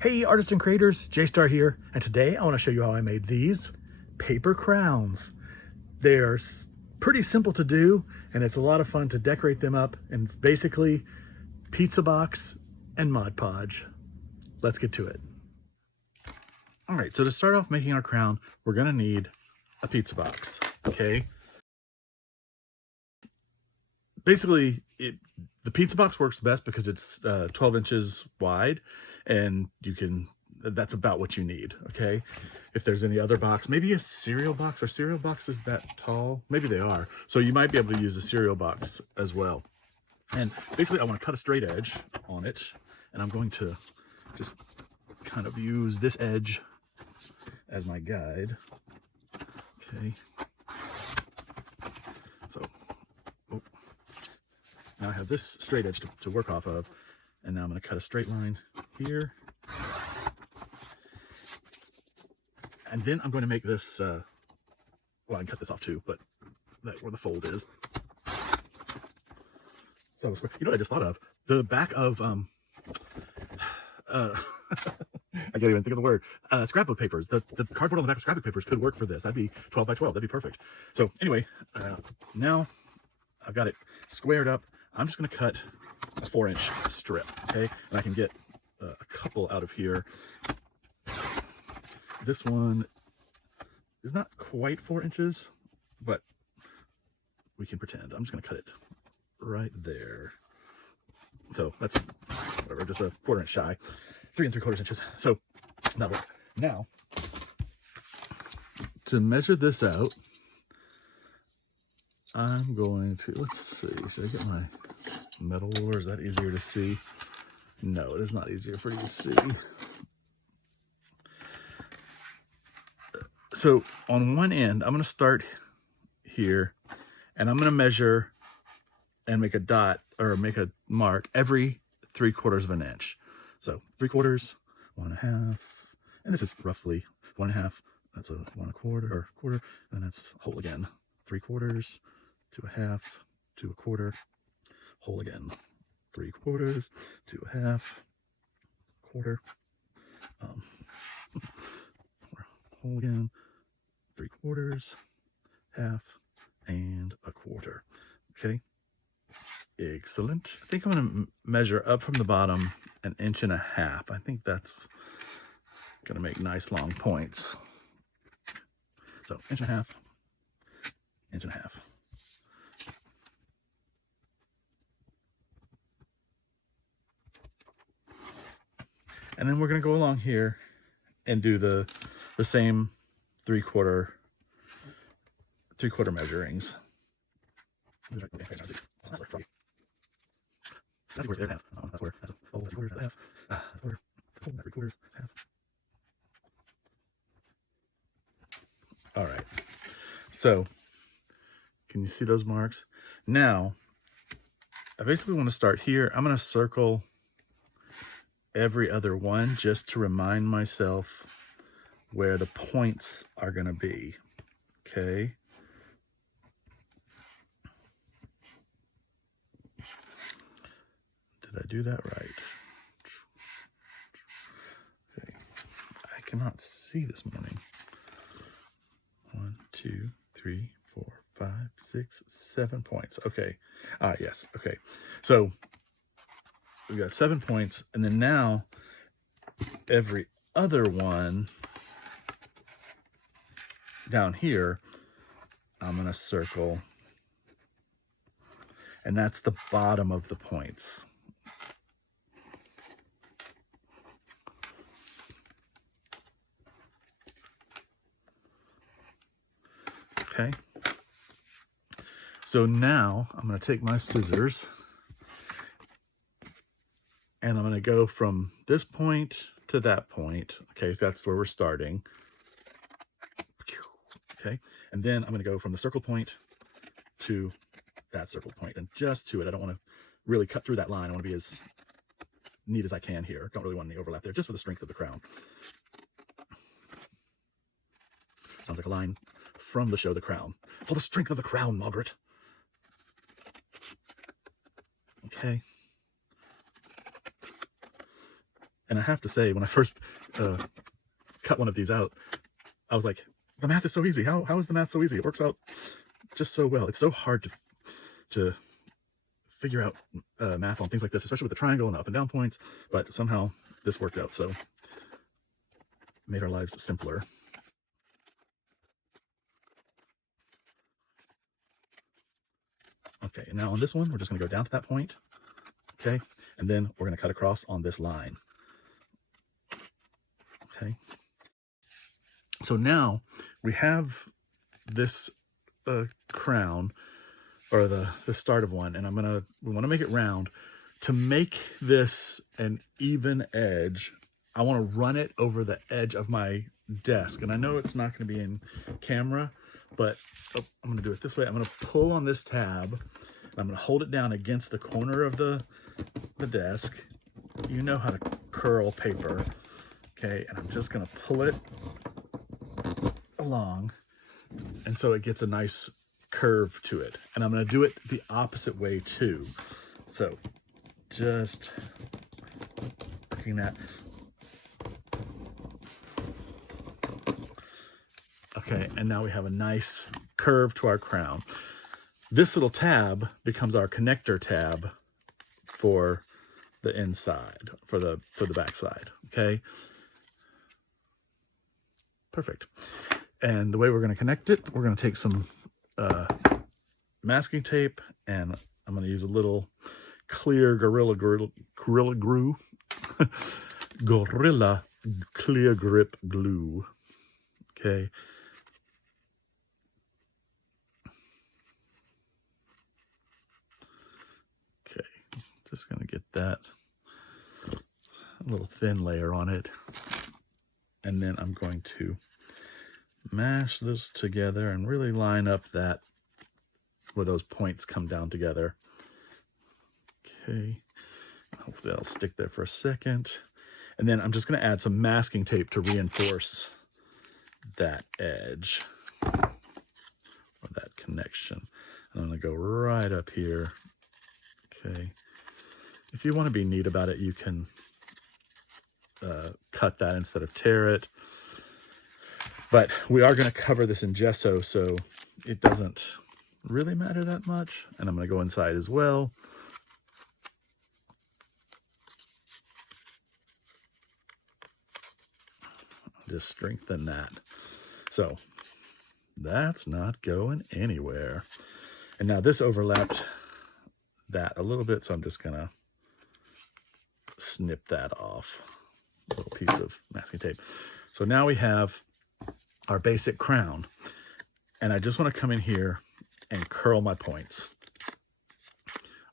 Hey artists and creators, J-Star here, and today I want to show you how I made these paper crowns. They're pretty simple to do, and it's a lot of fun to decorate them up, and it's basically pizza box and Mod Podge. Let's get to it. All right, so to start off making our crown, we're gonna need a pizza box, okay? Basically, the pizza box works best because it's 12 inches wide, and that's about what you need, okay? If there's any other box, maybe a cereal box, or cereal boxes that tall? Maybe they are. So you might be able to use a cereal box as well. And basically I want to cut a straight edge on it, and I'm going to just kind of use this edge as my guide. Okay. So, now I have this straight edge to work off of, and now I'm going to cut a straight line here. And then I'm going to make this, well, I can cut this off too, but where the fold is. So, you know what I just thought of? The back of, I can't even think of the word, scrapbook papers. The cardboard on the back of scrapbook papers could work for this. That'd be 12 by 12. That'd be perfect. So anyway, now I've got it squared up. I'm just going to cut a 4-inch strip, okay? And I can get a couple out of here. This one is not quite 4 inches, but we can pretend. I'm just going to cut it right there. So that's whatever, just a 1/4 inch shy, 3 3/4 inches. So that works. Now, to measure this out, I'm going to, let's see, should I get my metal ruler? Is that easier to see? No, it is not easier for you to see. So on one end, I'm going to start here, and I'm going to measure and make a dot, or make a mark every 3/4 of an inch. So 3/4, 1.5, and this is roughly 1.5. That's a 1/4 or quarter, and that's whole again. 3/4 to 1/2 to 1/4, whole again. 3/4 to 1/2, quarter, whole again. 3/4, 1/2, and 1/4. Okay. Excellent. I think I'm going to measure up from the bottom 1.5 inches. I think that's going to make nice long points. So 1.5 inches, 1.5 inches. And then we're going to go along here and do the same 3/4 measurings. That's where they're half. That's where that's a whole 3/4 half. That's where 3/4 half. All right. So, can you see those marks? Now, I basically want to start here. I'm going to circle every other one just to remind myself where the points are going to be. Okay. Did I do that right? Okay. I cannot see this morning. 1, 2, 3, 4, 5, 6, 7 points. Okay. Yes. Okay. So we've got 7 points, and then now every other one down here, I'm going to circle, and that's the bottom of the points. Okay. So now I'm going to take my scissors, and I'm going to go from this point to that point. Okay, that's where we're starting. Okay, and then I'm going to go from the circle point to that circle point, and just to it. I don't want to really cut through that line. I want to be as neat as I can here. Don't really want any overlap there, just for the strength of the crown. Sounds like a line from the show The Crown. For the strength of the crown, Margaret. Okay. And I have to say, when I first cut one of these out, I was like, the math is so easy. How is the math so easy? It works out just so well. It's so hard to figure out math on things like this, especially with the triangle and the up and down points, but somehow this worked out. So made our lives simpler. Okay, and now on this one, we're just gonna go down to that point, okay? And then we're gonna cut across on this line, okay? So now we have this crown, or the start of one, and we wanna make it round. To make this an even edge, I wanna run it over the edge of my desk. And I know it's not gonna be in camera, but I'm gonna do it this way. I'm gonna pull on this tab, and I'm gonna hold it down against the corner of the desk. You know how to curl paper, okay? And I'm just gonna pull it along, and so it gets a nice curve to it. And I'm gonna do it the opposite way too. So just looking at, okay, and now we have a nice curve to our crown. This little tab becomes our connector tab for the inside, for the back side, okay? Perfect. And the way we're gonna connect it, we're gonna take some masking tape, and I'm gonna use a little clear Gorilla Glue, Gorilla Clear Grip Glue, okay? Okay, just gonna get that, a little thin layer on it. And then I'm going to mash this together and really line up that, where those points come down together. Okay, hopefully that'll stick there for a second. And then I'm just gonna add some masking tape to reinforce that edge, or that connection. And I'm gonna go right up here, okay? If you wanna be neat about it, you can cut that instead of tear it. But we are gonna cover this in gesso, so it doesn't really matter that much. And I'm gonna go inside as well. Just strengthen that. So that's not going anywhere. And now this overlapped that a little bit, so I'm just gonna snip that off, a little piece of masking tape. So now we have our basic crown, and I just want to come in here and curl my points.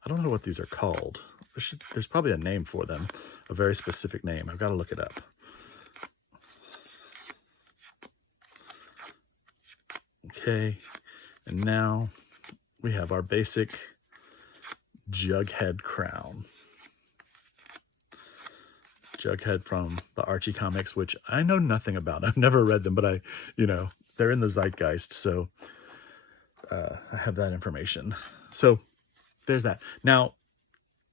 I don't know what these are called. There's probably a name for them, a very specific name. I've got to look it up. Okay, and now we have our basic Jughead crown. Jughead from the Archie comics, which I know nothing about. I've never read them, but they're in the zeitgeist, so I have that information. So there's that. Now,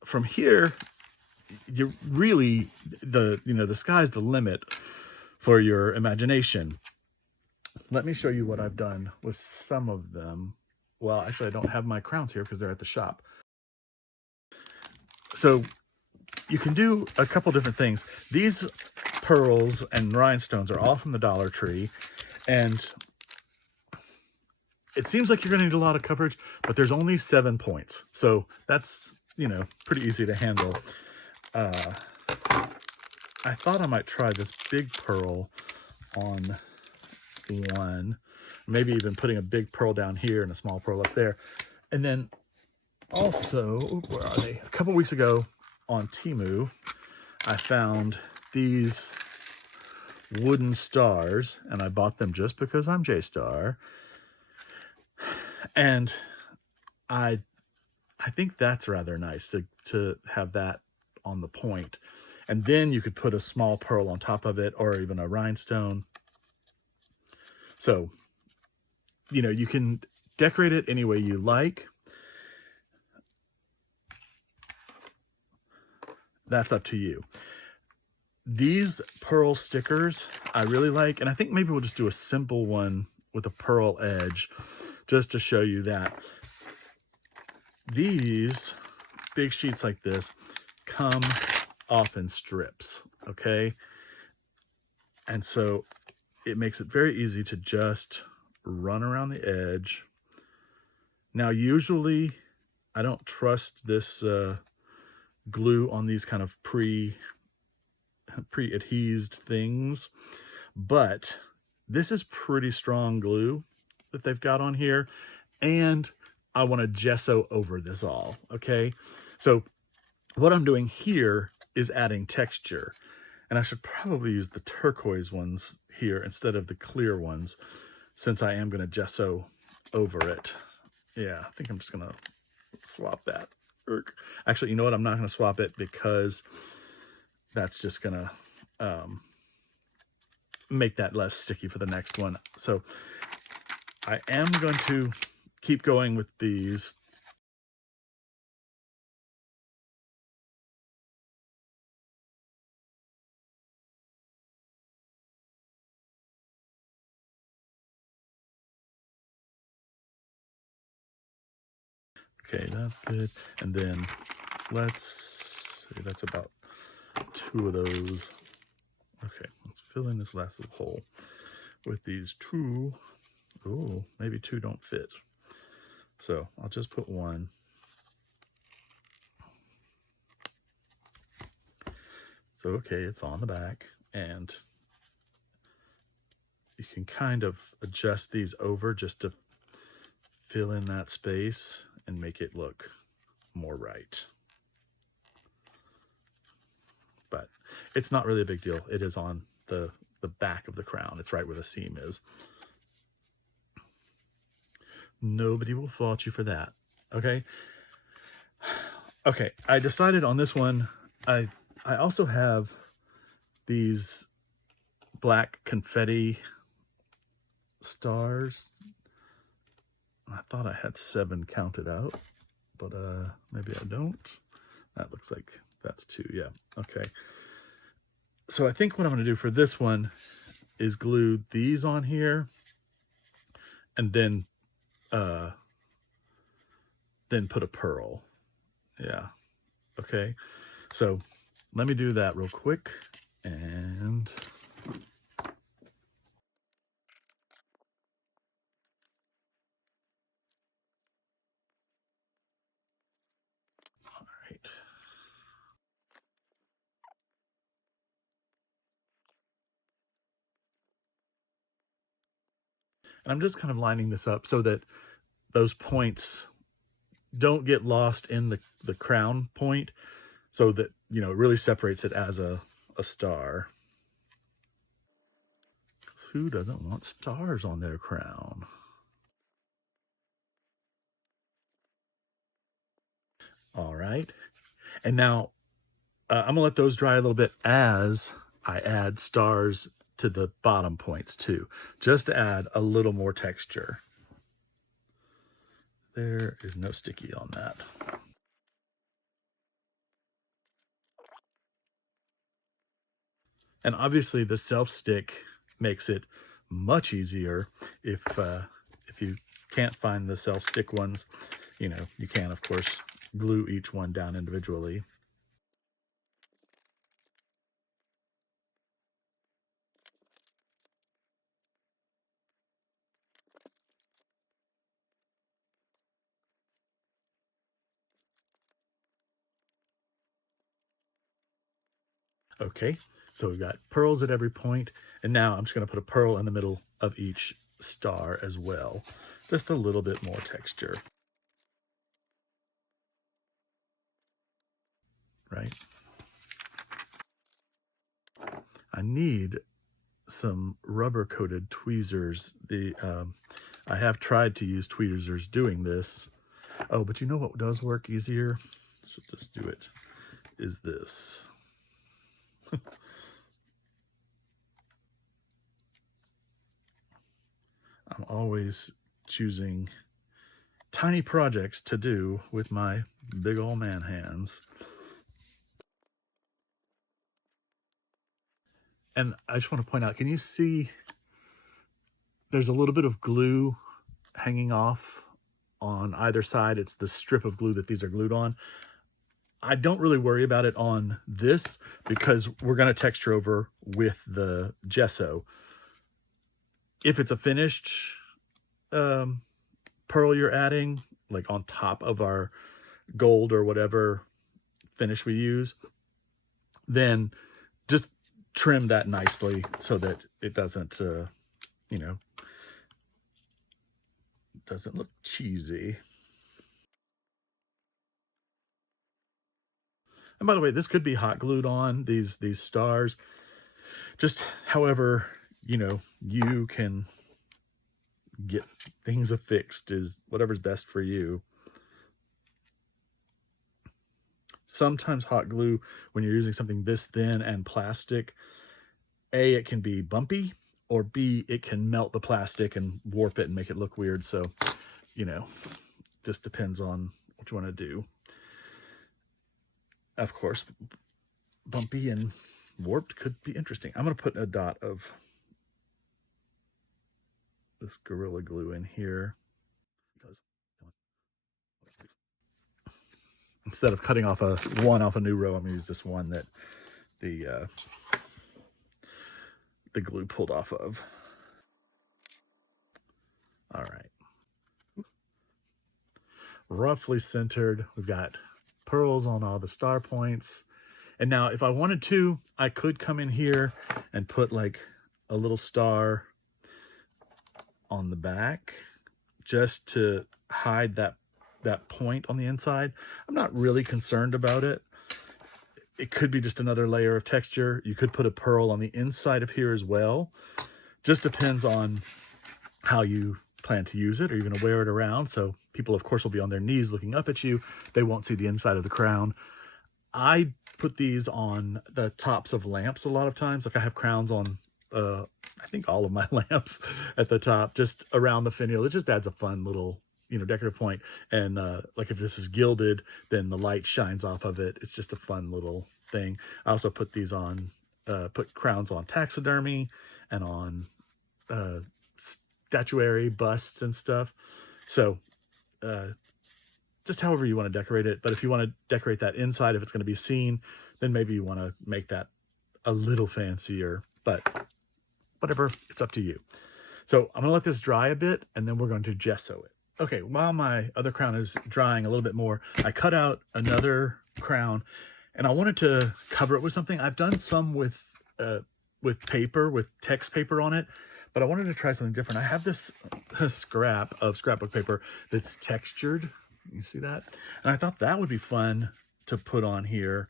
from here, you really, the sky's the limit for your imagination. Let me show you what I've done with some of them. Well, actually, I don't have my crowns here because they're at the shop. So you can do a couple different things. These pearls and rhinestones are all from the Dollar Tree, and it seems like you're going to need a lot of coverage, but there's only 7 points. So that's, pretty easy to handle. I thought I might try this big pearl on one, maybe even putting a big pearl down here and a small pearl up there. And then also, where are they? A couple weeks ago on Temu, I found these wooden stars, and I bought them just because I'm J-Star. And I think that's rather nice to have that on the point. And then you could put a small pearl on top of it, or even a rhinestone. So, you can decorate it any way you like. That's up to you. These pearl stickers I really like, and I think maybe we'll just do a simple one with a pearl edge just to show you that these big sheets like this come off in strips, okay? And so it makes it very easy to just run around the edge. Now, usually I don't trust this glue on these kind of pre-adhesed things, but this is pretty strong glue that they've got on here, and I want to gesso over this all, okay? So what I'm doing here is adding texture, and I should probably use the turquoise ones here instead of the clear ones, since I am going to gesso over it. Yeah, I think I'm just going to swap that. Actually, you know what? I'm not going to swap it because that's just going to make that less sticky for the next one. So I am going to keep going with these. Okay, that's good. And then let's see, that's about 2 of those. Okay, let's fill in this last little hole with these 2. Oh, maybe 2 don't fit. So I'll just put 1. So, okay, it's on the back, and you can kind of adjust these over just to fill in that space and make it look more right. But it's not really a big deal. It is on the back of the crown. It's right where the seam is. Nobody will fault you for that, okay? Okay, I decided on this one, I also have these black confetti stars. I thought I had 7 counted out, but maybe I don't. That looks like that's 2, yeah, okay. So I think what I'm gonna do for this one is glue these on here and then put a pearl. Yeah, okay. So let me do that real quick, and all right. And I'm just kind of lining this up so that those points don't get lost in the crown point, so that, you know, it really separates it as a star. Who doesn't want stars on their crown? All right. And now I'm gonna let those dry a little bit as I add stars to the bottom points too, just to add a little more texture. There is no sticky on that. And obviously the self-stick makes it much easier if you can't find the self-stick ones. You know, you can, of course, glue each one down individually. Okay, so we've got pearls at every point, and now I'm just going to put a pearl in the middle of each star as well. Just a little bit more texture. Right? I need some rubber-coated tweezers. I have tried to use tweezers doing this. Oh, but you know what does work easier? So just do it. Is this. I'm always choosing tiny projects to do with my big old man hands. And I just want to point out, can you see there's a little bit of glue hanging off on either side? It's the strip of glue that these are glued on. I don't really worry about it on this because we're going to texture over with the gesso. If it's a finished pearl you're adding, like on top of our gold or whatever finish we use, then just trim that nicely so that it doesn't, you know, doesn't look cheesy. And by the way, this could be hot glued on, these stars. Just however, you know, you can get things affixed is whatever's best for you. Sometimes hot glue, when you're using something this thin and plastic, A, it can be bumpy, or B, it can melt the plastic and warp it and make it look weird. So, you know, just depends on what you want to do. Of course, bumpy and warped could be interesting. I'm going to put a dot of this Gorilla Glue in here because instead of cutting off one off a new row, I'm going to use this one that the glue pulled off of. All right. Roughly centered. We've got pearls on all the star points. And now if I wanted to, I could come in here and put like a little star on the back just to hide that point on the inside. I'm not really concerned about it. It could be just another layer of texture. You could put a pearl on the inside of here as well. Just depends on how you plan to use it. Are you going to wear it around? So people, of course, will be on their knees looking up at you. They won't see the inside of the crown. I put these on the tops of lamps a lot of times. Like I have crowns on, I think all of my lamps at the top, just around the finial. It just adds a fun little, you know, decorative point. And like if this is gilded, then the light shines off of it. It's just a fun little thing. I also put these on, put crowns on taxidermy and on statuary busts and stuff. So just however you want to decorate it. But if you want to decorate that inside, if it's going to be seen, then maybe you want to make that a little fancier, but whatever, it's up to you. So I'm going to let this dry a bit and then we're going to gesso it. Okay, while my other crown is drying a little bit more, I cut out another crown and I wanted to cover it with something. I've done some with paper, with text paper on it, but I wanted to try something different. I have this scrap of scrapbook paper that's textured. You see that? And I thought that would be fun to put on here.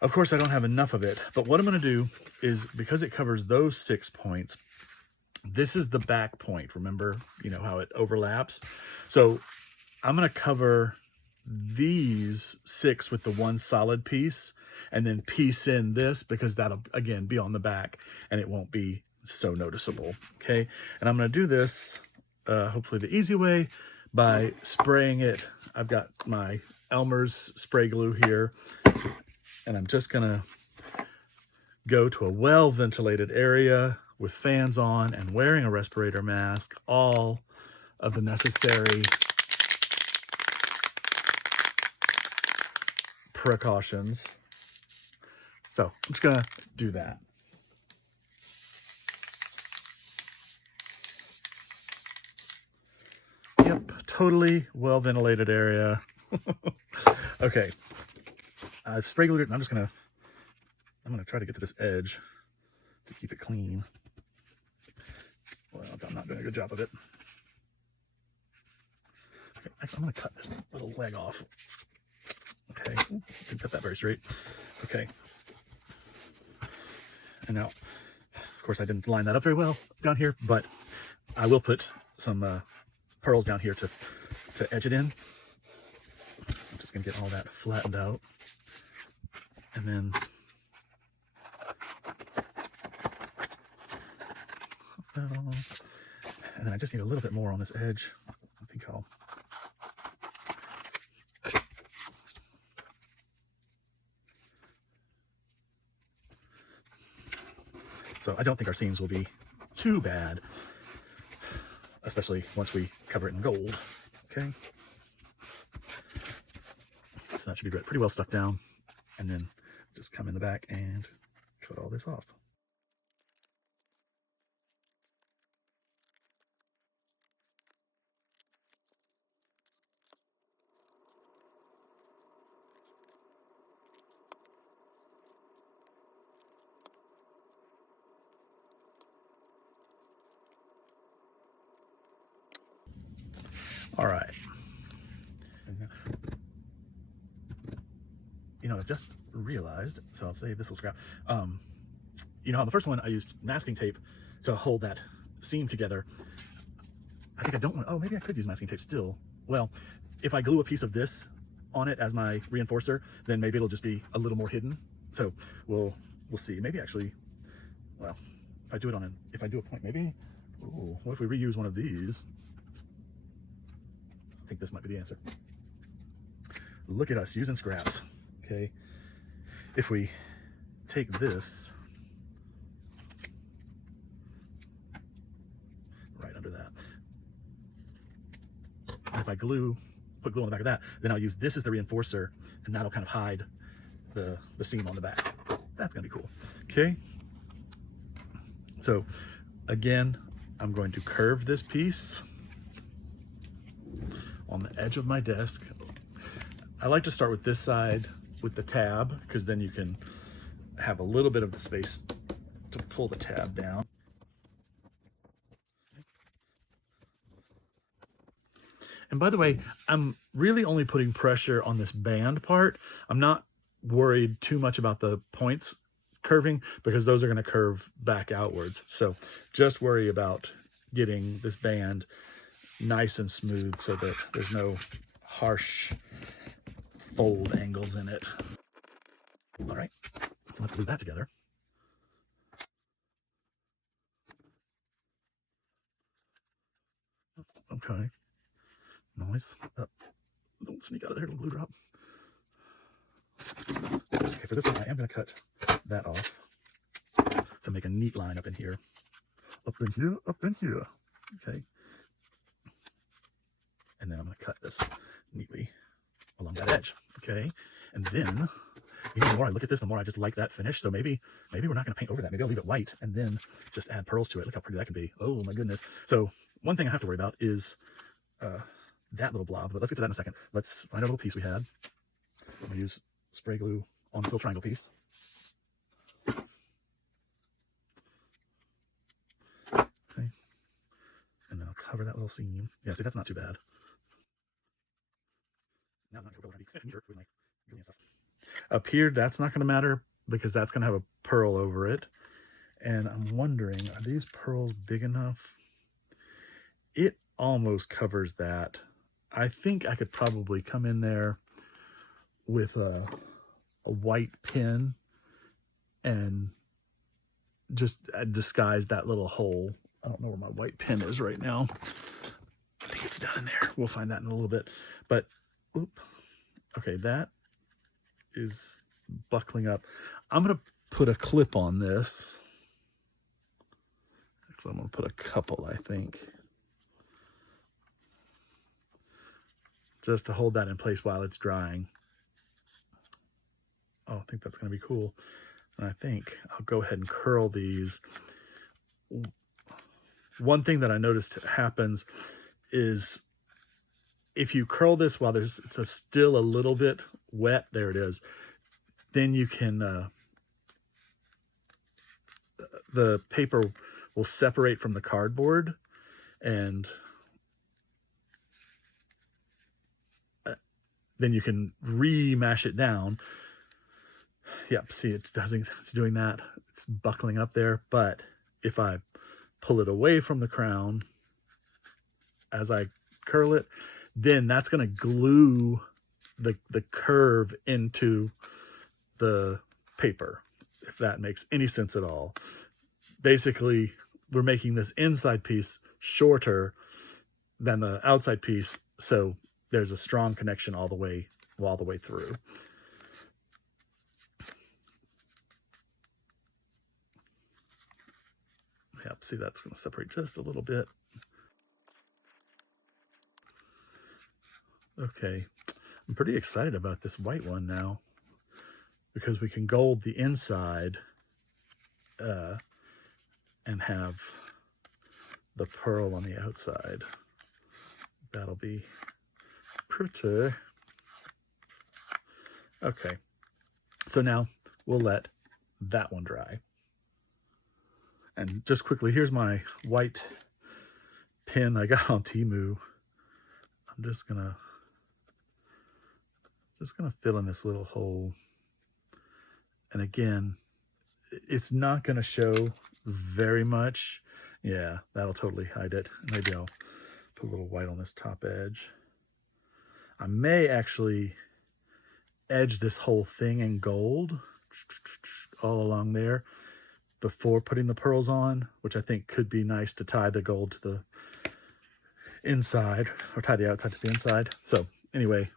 Of course, I don't have enough of it, but what I'm going to do is, because it covers those 6 points, this is the back point. Remember, you know how it overlaps? So I'm going to cover these 6 with the one solid piece and then piece in this, because that'll, again, be on the back and it won't be so noticeable. Okay. And I'm going to do this, hopefully the easy way, by spraying it. I've got my Elmer's spray glue here, and I'm just going to go to a well-ventilated area with fans on and wearing a respirator mask, all of the necessary precautions. So I'm just going to do that. Yep, totally well-ventilated area. Okay, I've spray glued it, and I'm gonna try to get to this edge to keep it clean. Well, I'm not doing a good job of it. Okay, I'm gonna cut this little leg off. Okay, didn't cut that very straight. Okay, and now, of course, I didn't line that up very well down here, but I will put some pearls down here to edge it in. I'm just gonna get all that flattened out, and then I just need a little bit more on this edge. I think I'll So I don't think our seams will be too bad, especially once we cover it in gold. Okay. So that should be pretty well stuck down. And then just come in the back and cut all this off. All right. You know, I've just realized, so I'll save this little scrap. You know, on the first one, I used masking tape to hold that seam together. I think I don't want, oh, maybe I could use masking tape still. Well, if I glue a piece of this on it as my reinforcer, then maybe it'll just be a little more hidden. So we'll see. Maybe actually, well, if I do it on if I do a point, maybe, ooh, what if we reuse one of these? I think this might be the answer. Look at us using scraps. Okay, if we take this right under that, and if I put glue on the back of that, then I'll use this as the reinforcer, and that'll kind of hide the seam on the back. That's gonna be cool. Okay, so again, I'm going to curve this piece on the edge of my desk. I like to start with this side with the tab, because then you can have a little bit of the space to pull the tab down. And by the way, I'm really only putting pressure on this band part. I'm not worried too much about the points curving, because those are going to curve back outwards. So just worry about getting this band nice and smooth so that there's no harsh fold angles in it. All right, so let's glue that together. Okay, noise. Don't sneak out of there, little glue drop. Okay, for this one, I am going to cut that off to make a neat line up in here. Up in here, up in here. Okay. And then I'm going to cut this neatly along that edge. Okay. And then, you know, the more I look at this, the more I just like that finish. So maybe we're not going to paint over that. Maybe I'll leave it white and then just add pearls to it. Look how pretty that can be. Oh my goodness. So one thing I have to worry about is that little blob, but let's get to that in a second. Let's find a little piece we had. I'm going to use spray glue on this little triangle piece. Okay. And then I'll cover that little seam. Yeah, see, that's not too bad. Now I'm not sure what I'd be with my glue and stuff. Up here, that's not going to matter because that's going to have a pearl over it. And I'm wondering, are these pearls big enough? It almost covers that. I think I could probably come in there with a white pin and just disguise that little hole. I don't know where my white pin is right now. I think it's down in there. We'll find that in a little bit. But, oop. Okay, that is buckling up. I'm going to put a clip on this. Actually, I'm going to put a couple, I think. Just to hold that in place while it's drying. Oh, I think that's going to be cool. And I think I'll go ahead and curl these. One thing that I noticed happens is if you curl this while it's still a little bit wet, there it is, then you can, the paper will separate from the cardboard, and then you can re-mash it down. Yep, see, it's doing that. It's buckling up there. But if I pull it away from the crown as I curl it, then that's going to glue the curve into the paper, if that makes any sense at all. Basically, we're making this inside piece shorter than the outside piece, so there's a strong connection all the way through. Yep, see, that's going to separate just a little bit. Okay, I'm pretty excited about this white one now because we can gold the inside and have the pearl on the outside. That'll be pretty. Okay, so now we'll let that one dry. And just quickly, here's my white pin I got on Temu. I'm just gonna fill in this little hole. And again, it's not gonna show very much. Yeah, that'll totally hide it. Maybe I'll put a little white on this top edge. I may actually edge this whole thing in gold all along there before putting the pearls on, which I think could be nice to tie the gold to the inside, or tie the outside to the inside. So anyway,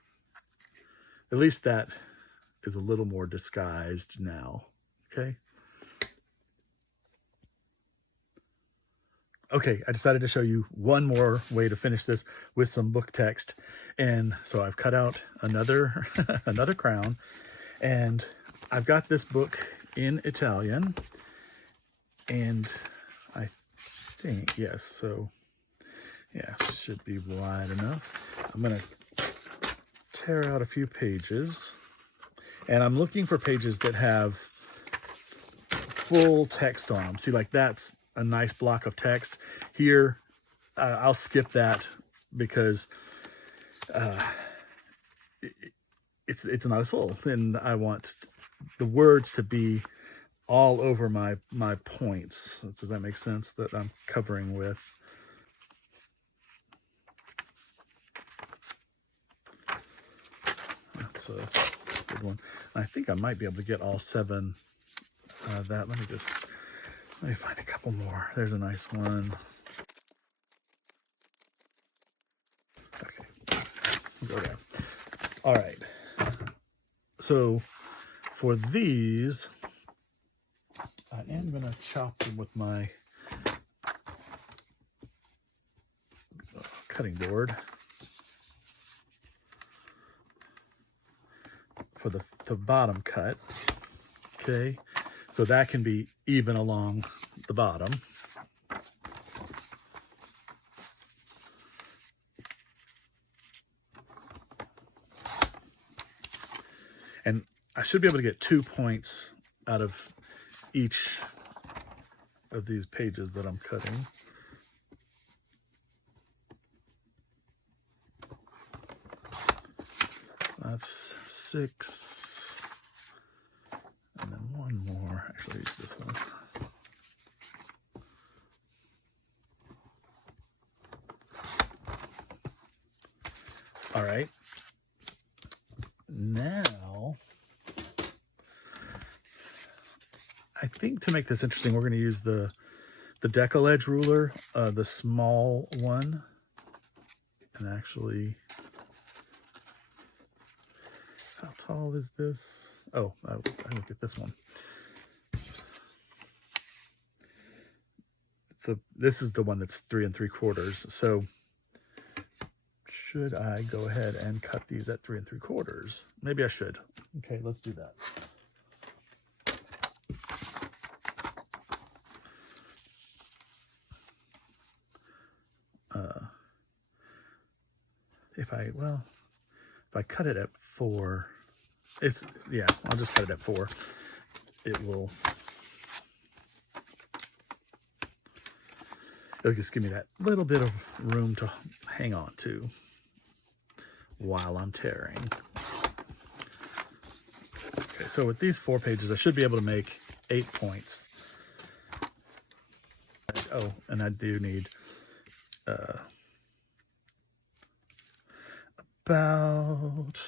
at least that is a little more disguised now. Okay. Okay, I decided to show you one more way to finish this with some book text. And so I've cut out another another crown, and I've got this book in Italian, and I think, yes, so yeah, should be wide enough. I'm gonna tear out a few pages, and I'm looking for pages that have full text on them. See, like that's a nice block of text. Here, I'll skip that because it's not as full, and I want the words to be all over my points. Does that make sense? That I'm covering with. That's a good one. I think I might be able to get all 7 of that. Let me find a couple more. There's a nice one. Okay, we'll go there. All right. So for these, I am going to chop them with my cutting board for the bottom cut. Okay, so that can be even along the bottom. And I should be able to get 2 points out of each of these pages that I'm cutting. That's 6. And then one more. Actually, use this one. All right. Now, I think to make this interesting, we're going to use the decal edge ruler, the small one. And actually, how tall is this? Oh, I look at this one. So this is the one that's 3 3/4. So should I go ahead and cut these at 3 3/4? Maybe I should. Okay, let's do that. If I cut it at 4, I'll just cut it at 4. It'll just give me that little bit of room to hang on to while I'm tearing. Okay, so with these 4 pages, I should be able to make 8 points. Oh, and I do need about,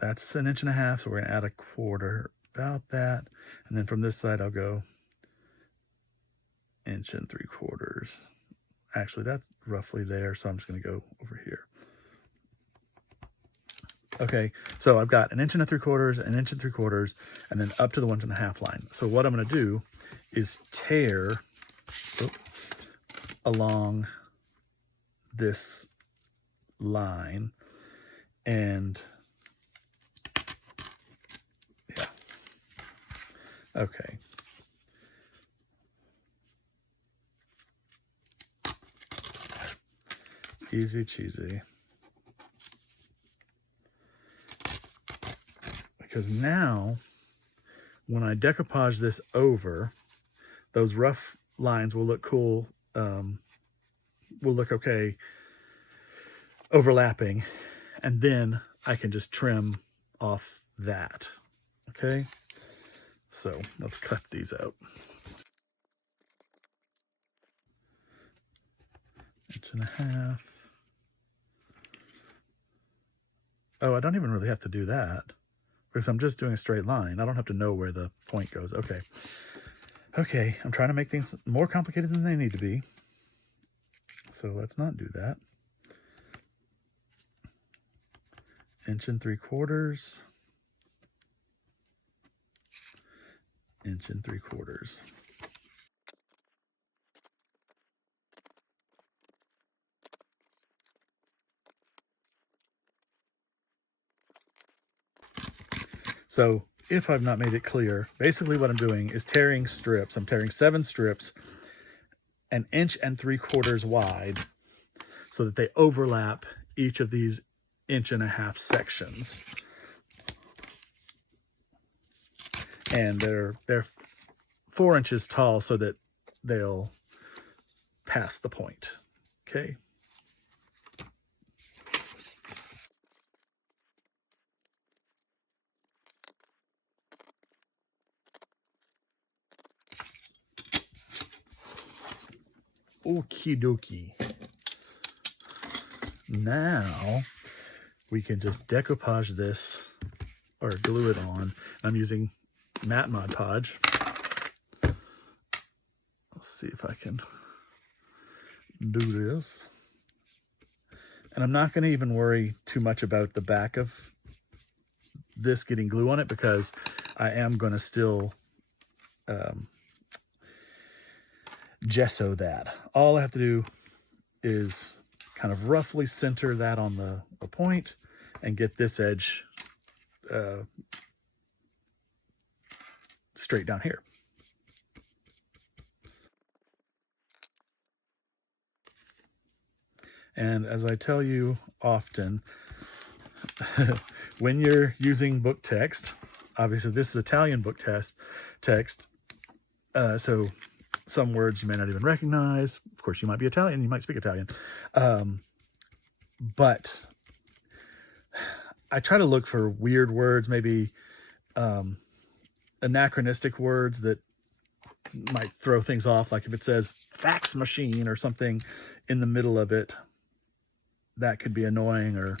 that's 1.5 inches, so we're gonna add 1/4, about that. And then from this side, I'll go 1 3/4 inches. Actually, that's roughly there, so I'm just gonna go over here. Okay, so I've got 1 3/4 inches, 1 3/4 inches, and then up to the 1.5 line. So what I'm going to do is tear along this line, and yeah, okay. Easy cheesy. Because now, when I decoupage this over, those rough lines will look cool, will look okay overlapping, and then I can just trim off that. Okay, so let's cut these out. 1.5 inches. Oh, I don't even really have to do that because I'm just doing a straight line. I don't have to know where the point goes. Okay. Okay, I'm trying to make things more complicated than they need to be. So let's not do that. 1 3/4 inches, 1 3/4 inches. So if I've not made it clear, basically what I'm doing is tearing strips. I'm tearing 7 strips 1 3/4 inches wide so that they overlap each of these 1.5 inch sections. And they're 4 inches tall so that they'll pass the point. Okay. Okie dokie. Now we can just decoupage this or glue it on. I'm using matte Mod Podge. Let's see if I can do this. And I'm not going to even worry too much about the back of this getting glue on it because I am going to still gesso that. All I have to do is kind of roughly center that on the point and get this edge straight down here. And as I tell you often, when you're using book text, obviously this is Italian book text, so some words you may not even recognize. Of course, you might be Italian, you might speak Italian. But I try to look for weird words, maybe anachronistic words that might throw things off. Like if it says fax machine or something in the middle of it, that could be annoying, or,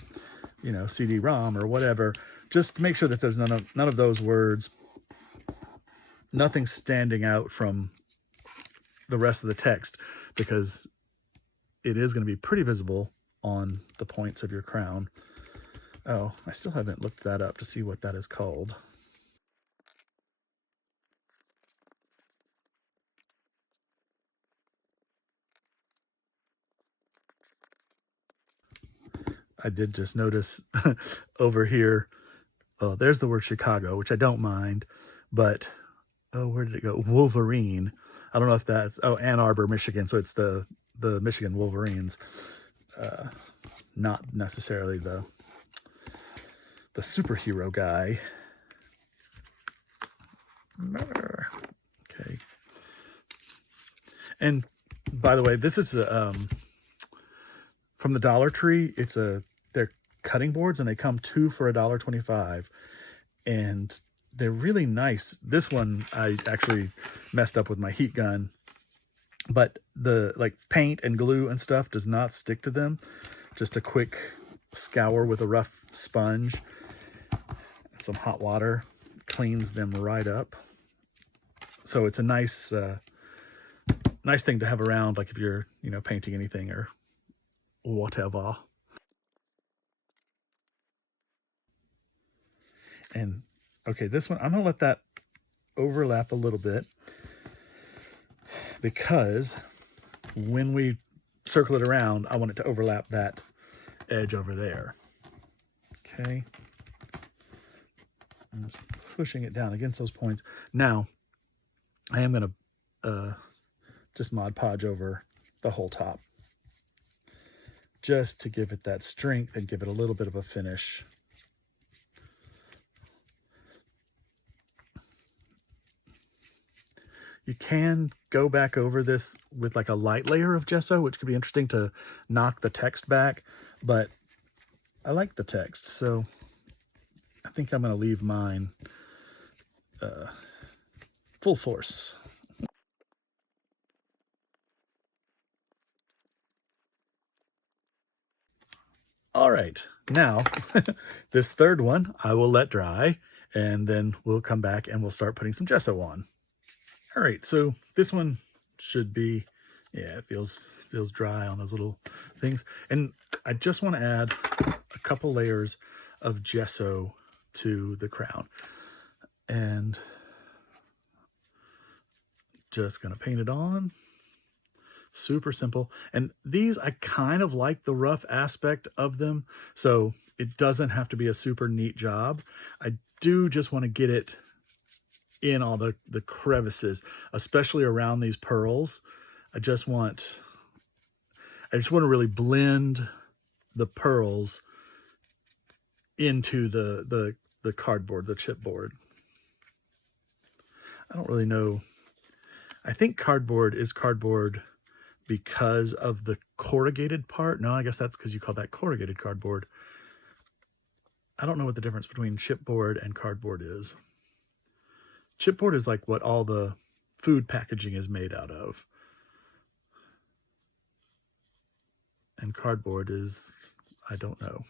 you know, CD-ROM or whatever. Just make sure that there's none of those words, nothing standing out from the rest of the text, because it is going to be pretty visible on the points of your crown. Oh, I still haven't looked that up to see what that is called. I did just notice over here, oh, there's the word Chicago, which I don't mind, but, oh, where did it go? Wolverine. I don't know if that's, oh, Ann Arbor, Michigan. So it's the Michigan Wolverines, not necessarily the superhero guy. Okay. And by the way, this is from the Dollar Tree. They're cutting boards, and they come 2 for $1.25, and they're really nice. This one I actually messed up with my heat gun, but the paint and glue and stuff does not stick to them. Just a quick scour with a rough sponge, some hot water cleans them right up. So it's a nice nice thing to have around, like if you're, you know, painting anything or whatever. And okay, this one, I'm gonna let that overlap a little bit, because when we circle it around, I want it to overlap that edge over there. Okay. I'm just pushing it down against those points. Now, I am going to just Mod Podge over the whole top, just to give it that strength and give it a little bit of a finish. You can go back over this with like a light layer of gesso, which could be interesting to knock the text back, but I like the text, so I think I'm going to leave mine full force. All right, now this third one I will let dry, and then we'll come back and we'll start putting some gesso on. All right, so this one should be, yeah, it feels dry on those little things. And I just want to add a couple layers of gesso to the crown. And just gonna paint it on. Super simple. And these, I kind of like the rough aspect of them, so it doesn't have to be a super neat job. I do just want to get it in all the crevices, especially around these pearls. I just want to really blend the pearls into the cardboard, the chipboard. I don't really know. I think cardboard is cardboard because of the corrugated part. No, I guess that's because you call that corrugated cardboard. I don't know what the difference between chipboard and cardboard is. Chipboard is like what all the food packaging is made out of. And cardboard is, I don't know.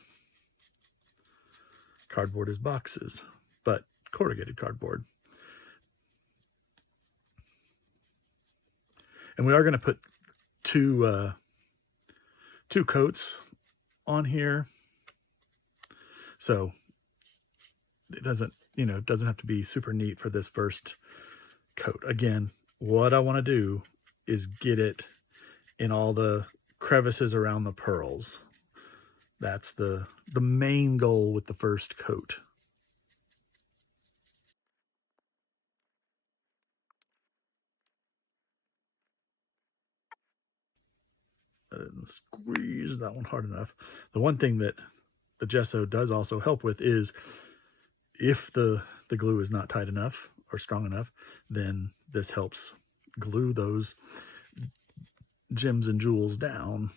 Cardboard is boxes, but corrugated cardboard. And we are going to put two coats on here, so it doesn't have to be super neat for this first coat. Again, what I want to do is get it in all the crevices around the pearls. That's the main goal with the first coat. Squeeze that one hard enough. The one thing that the gesso does also help with is if the glue is not tight enough or strong enough, then this helps glue those gems and jewels down.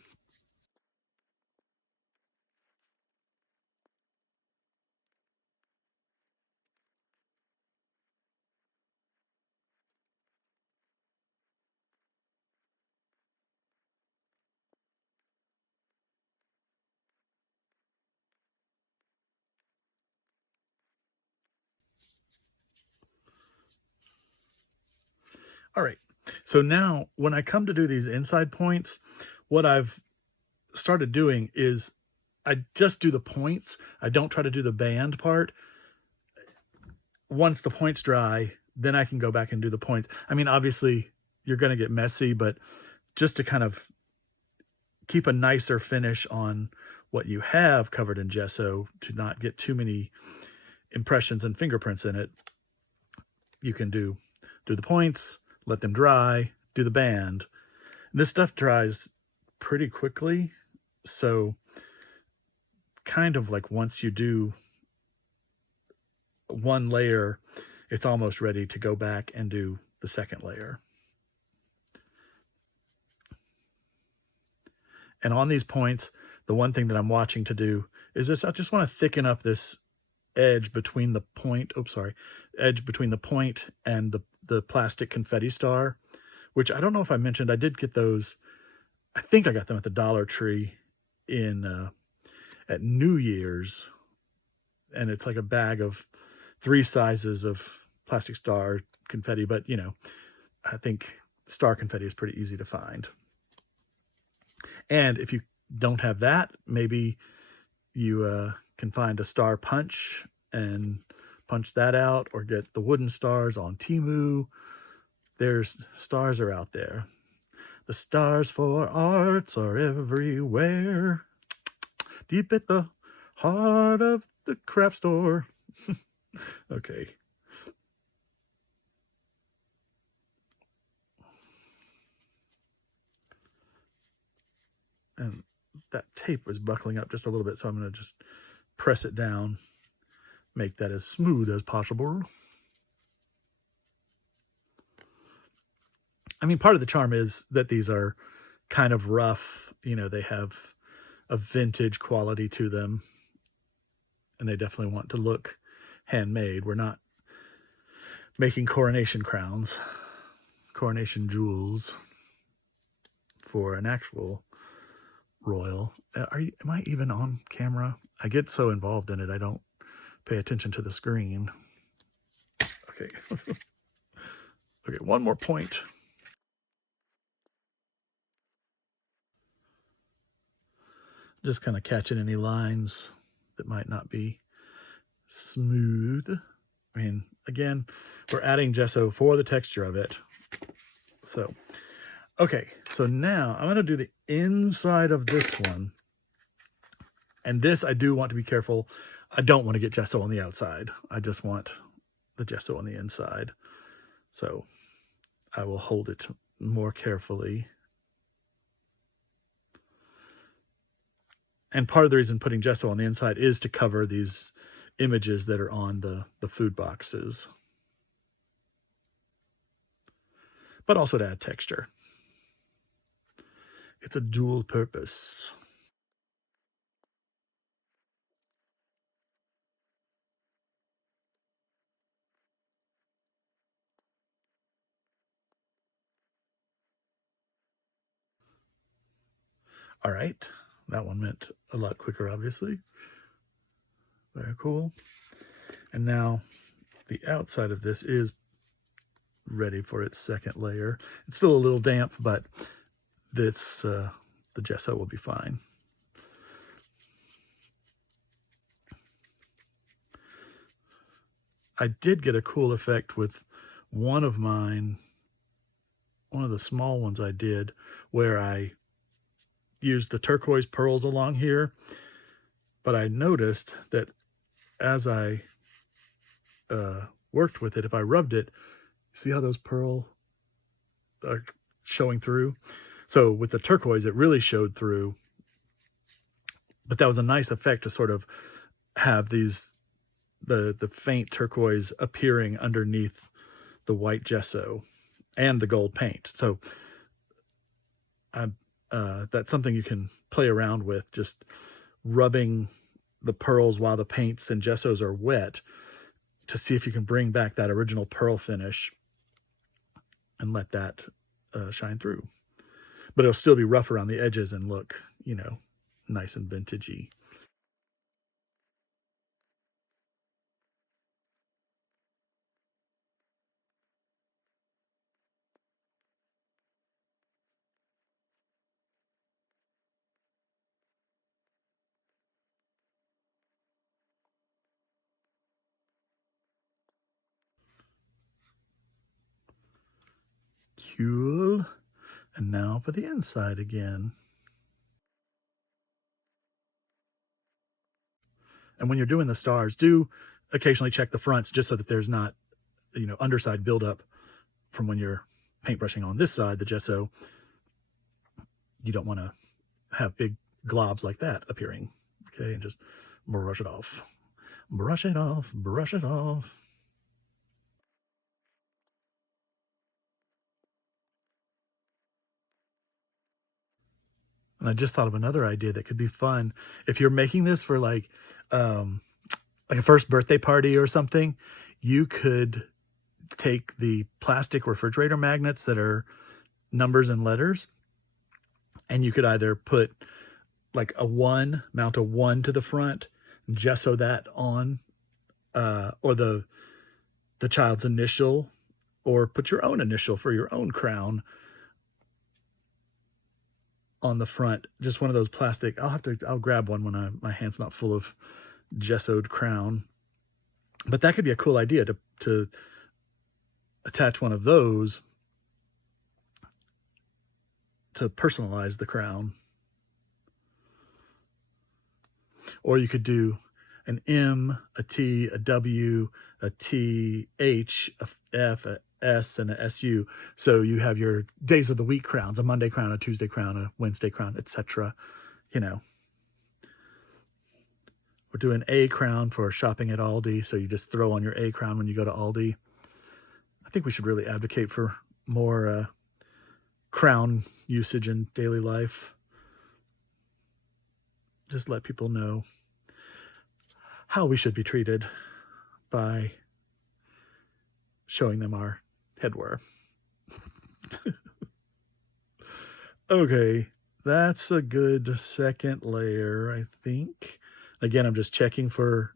All right, so now when I come to do these inside points, what I've started doing is I just do the points. I don't try to do the band part. Once the point's dry, then I can go back and do the points. I mean, obviously you're going to get messy, but just to kind of keep a nicer finish on what you have covered in gesso, to not get too many impressions and fingerprints in it, you can do the points, let them dry, do the band. This stuff dries pretty quickly, so kind of like once you do one layer, it's almost ready to go back and do the second layer. And on these points, the one thing that I'm watching to do is this. I just want to thicken up this edge between the point, edge between the point and the plastic confetti star, which I don't know if I mentioned. I did get those. I think I got them at the Dollar Tree at New Year's, and it's like a bag of 3 sizes of plastic star confetti, but I think star confetti is pretty easy to find. And if you don't have that, maybe you can find a star punch and punch that out or get the wooden stars on Temu. There's stars are out there. The stars for arts are everywhere. Deep at the heart of the craft store. Okay. And that tape was buckling up just a little bit, so I'm going to just press it down, make that as smooth as possible. I mean, part of the charm is that these are kind of rough, you know, they have a vintage quality to them, and they definitely want to look handmade. We're not making coronation crowns, coronation jewels for an actual royal. Am I even on camera? I get so involved in it, I don't pay attention to the screen. Okay. Okay, one more point. Just kind of catching any lines that might not be smooth. I mean, again, we're adding gesso for the texture of it. So, okay, so now I'm going to do the inside of this one. And this, I do want to be careful. I don't want to get gesso on the outside. I just want the gesso on the inside. So I will hold it more carefully. And part of the reason putting gesso on the inside is to cover these images that are on the food boxes, but also to add texture. It's a dual purpose. All right, that one went a lot quicker, obviously. Very cool. And now the outside of this is ready for its second layer. It's still a little damp, but this the gesso will be fine. I did get a cool effect with one of mine, one of the small ones I did, where I used the turquoise pearls along here, but I noticed that as I worked with it, if I rubbed it, see how those pearls are showing through? So with the turquoise, it really showed through, but that was a nice effect to sort of have these, the faint turquoise appearing underneath the white gesso and the gold paint. So that's something you can play around with, just rubbing the pearls while the paints and gessos are wet to see if you can bring back that original pearl finish and let that shine through. But it'll still be rough around the edges and look, you know, nice and vintagey. Cool. And now for the inside again. And when you're doing the stars, do occasionally check the fronts just so that there's not, you know, underside buildup from when you're paintbrushing on this side, the gesso. You don't want to have big globs like that appearing. Okay, and just brush it off. Brush it off, brush it off. And I just thought of another idea that could be fun. If you're making this for like a first birthday party or something, you could take the plastic refrigerator magnets that are numbers and letters, and you could either put like mount a 1 to the front, gesso that on, or the child's initial, or put your own initial for your own crown on the front. Just one of those plastic. I'll grab one when my hand's not full of gessoed crown. But that could be a cool idea to attach one of those to personalize the crown. Or you could do an M, a T, a W, a T, H, a F, a S, and a SU. So you have your days of the week crowns, a Monday crown, a Tuesday crown, a Wednesday crown, etc. You know, we're doing a crown for shopping at Aldi. So you just throw on your A crown when you go to Aldi. I think we should really advocate for more crown usage in daily life. Just let people know how we should be treated by showing them our headwear. Okay, that's a good second layer, I think. Again, I'm just checking for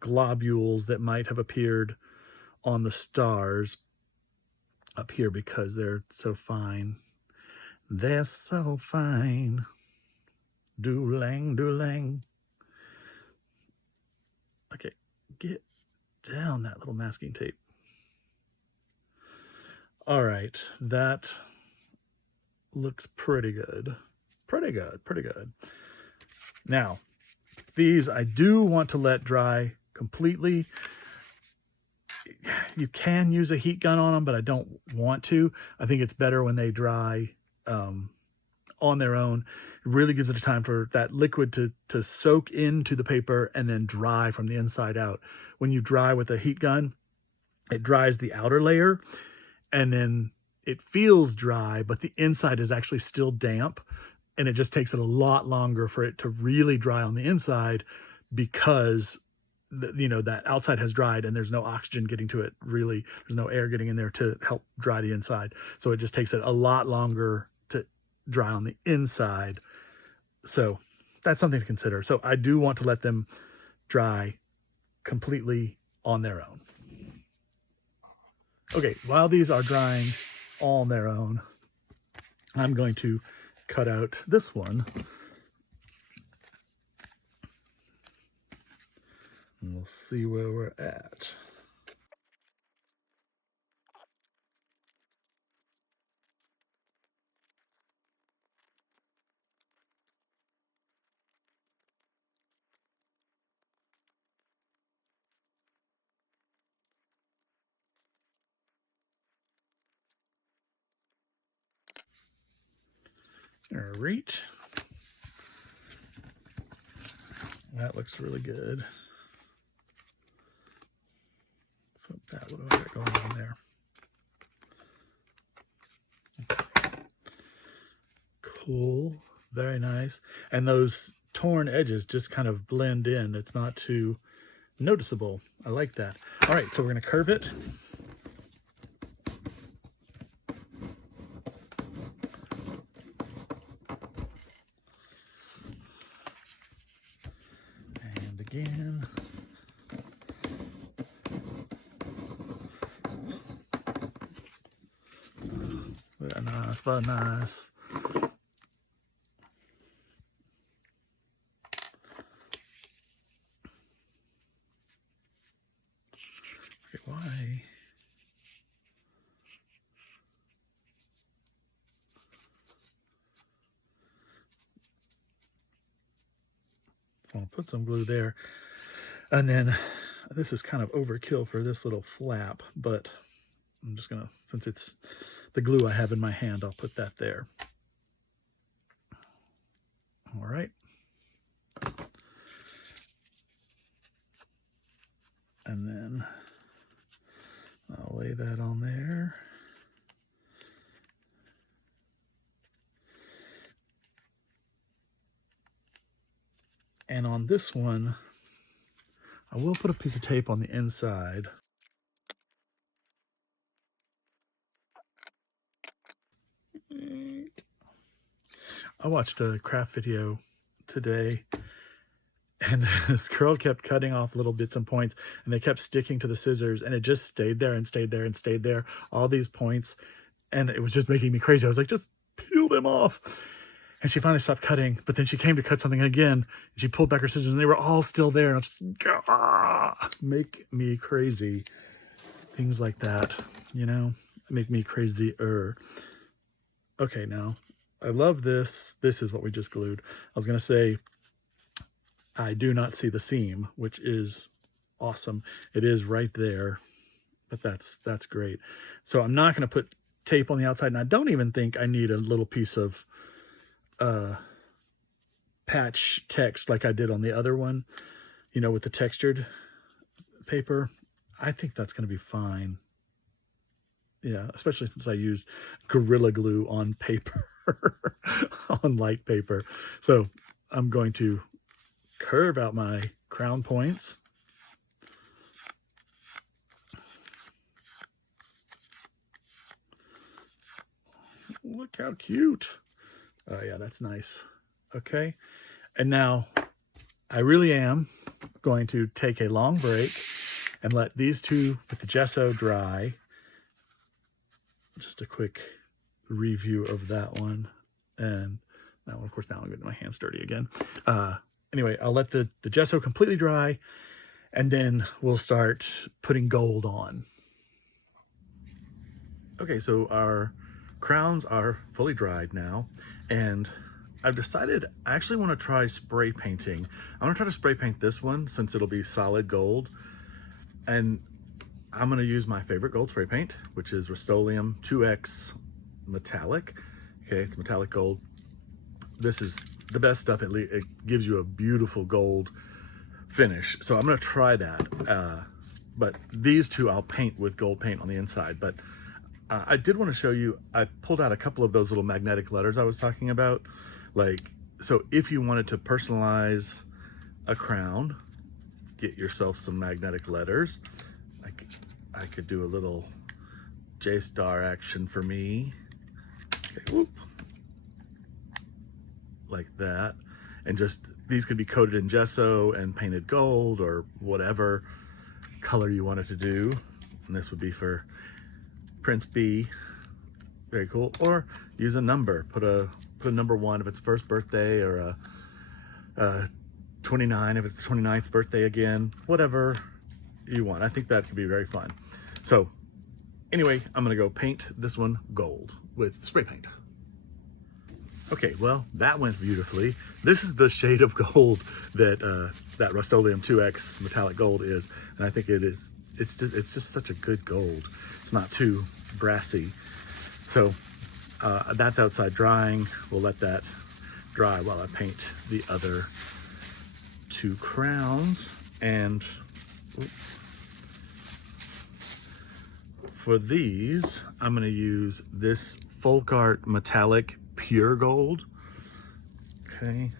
globules that might have appeared on the stars up here because they're so fine. They're so fine. Doolang, doolang. Okay, get down that little masking tape. All right, that looks pretty good. Pretty good, pretty good. Now, these I do want to let dry completely. You can use a heat gun on them, but I don't want to. I think it's better when they dry on their own. It really gives it a time for that liquid to soak into the paper and then dry from the inside out. When you dry with a heat gun, it dries the outer layer and then it feels dry, but the inside is actually still damp, and it just takes it a lot longer for it to really dry on the inside because that outside has dried and there's no oxygen getting to it. Really, there's no air getting in there to help dry the inside. So it just takes it a lot longer to dry on the inside. So that's something to consider. So I do want to let them dry completely on their own. Okay, while these are drying on their own, I'm going to cut out this one. And we'll see where we're at. All right. That looks really good. So that what do I got going on there? Cool. Very nice. And those torn edges just kind of blend in. It's not too noticeable. I like that. All right, so we're going to curve it. And again. Very nice, very nice. Okay, why? So I'll put some glue there. And then this is kind of overkill for this little flap, but I'm just gonna, since it's the glue I have in my hand, I'll put that there. All right. And then I'll lay that on there. And on this one, I will put a piece of tape on the inside. I watched a craft video today, and this girl kept cutting off little bits and points, and they kept sticking to the scissors, and it just stayed there and stayed there and stayed there, all these points, and it was just making me crazy. I was like, just peel them off. And she finally stopped cutting, but then she came to cut something again. And she pulled back her scissors and they were all still there. And I just, make me crazy. Things like that, you know, make me crazier. Okay, now, I love this. This is what we just glued. I was going to say, I do not see the seam, which is awesome. It is right there, but that's great. So I'm not going to put tape on the outside, and I don't even think I need a little piece of patch text like I did on the other one, you know, with the textured paper. I think that's going to be fine. Yeah, especially since I used Gorilla Glue on paper, on light paper. So I'm going to curve out my crown points. Look how cute. Oh yeah, that's nice. Okay, and now I really am going to take a long break and let these two with the gesso dry. Just a quick review of that one. And that one, of course, now I'm getting my hands dirty again. Anyway, I'll let the gesso completely dry, and then we'll start putting gold on. Okay, so our crowns are fully dried now, and I've decided I actually want to try spray painting. I want to try to spray paint this one since it'll be solid gold, and I'm going to use my favorite gold spray paint, which is Rust-Oleum 2X metallic. Okay, it's metallic gold. This is the best stuff. It gives you a beautiful gold finish. So I'm going to try that. But these two I'll paint with gold paint on the inside. But I did want to show you, I pulled out a couple of those little magnetic letters I was talking about. Like, so if you wanted to personalize a crown, get yourself some magnetic letters. I could do a little J-star action for me. Okay, whoop. Like that. And just, these could be coated in gesso and painted gold or whatever color you wanted to do. And this would be for Prince B. Very cool. Or use a number. Put a number 1 if it's first birthday, or a 29 if it's the 29th birthday again. Whatever you want. I think that could be very fun. So anyway, I'm gonna go paint this one gold with spray paint. Okay, well, that went beautifully. This is the shade of gold that that Rust-Oleum 2X metallic gold is, and I think it is. It's just such a good gold. It's not too brassy. So that's outside drying. We'll let that dry while I paint the other two crowns. And for these, I'm going to use this Folk Art metallic pure gold. Okay,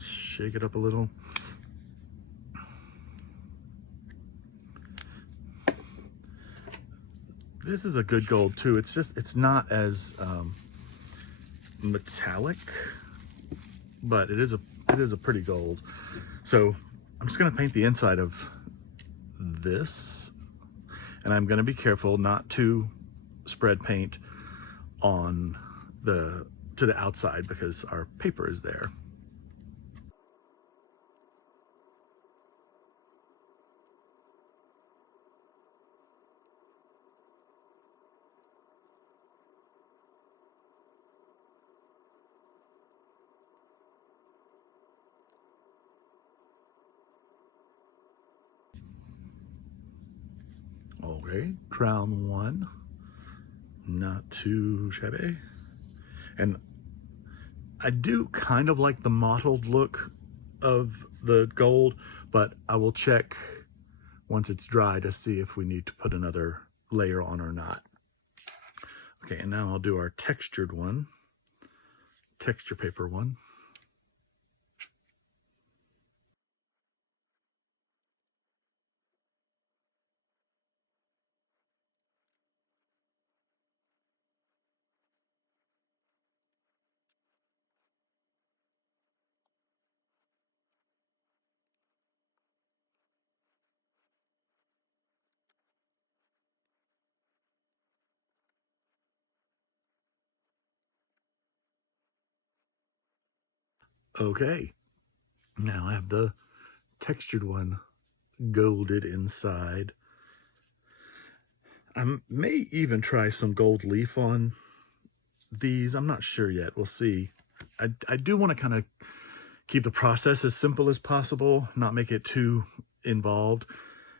shake it up a little. This is a good gold too. It's just, it's not as metallic, but it is a pretty gold. So I'm just gonna paint the inside of this, and I'm gonna be careful not to spread paint on to the outside because our paper is there. Okay, crown 1, not too shabby. And I do kind of like the mottled look of the gold, but I will check once it's dry to see if we need to put another layer on or not. Okay, and now I'll do our textured one, texture paper one. Okay, now I have the textured one golded inside. I may even try some gold leaf on these. I'm not sure yet. We'll see. I do want to kind of keep the process as simple as possible, not make it too involved,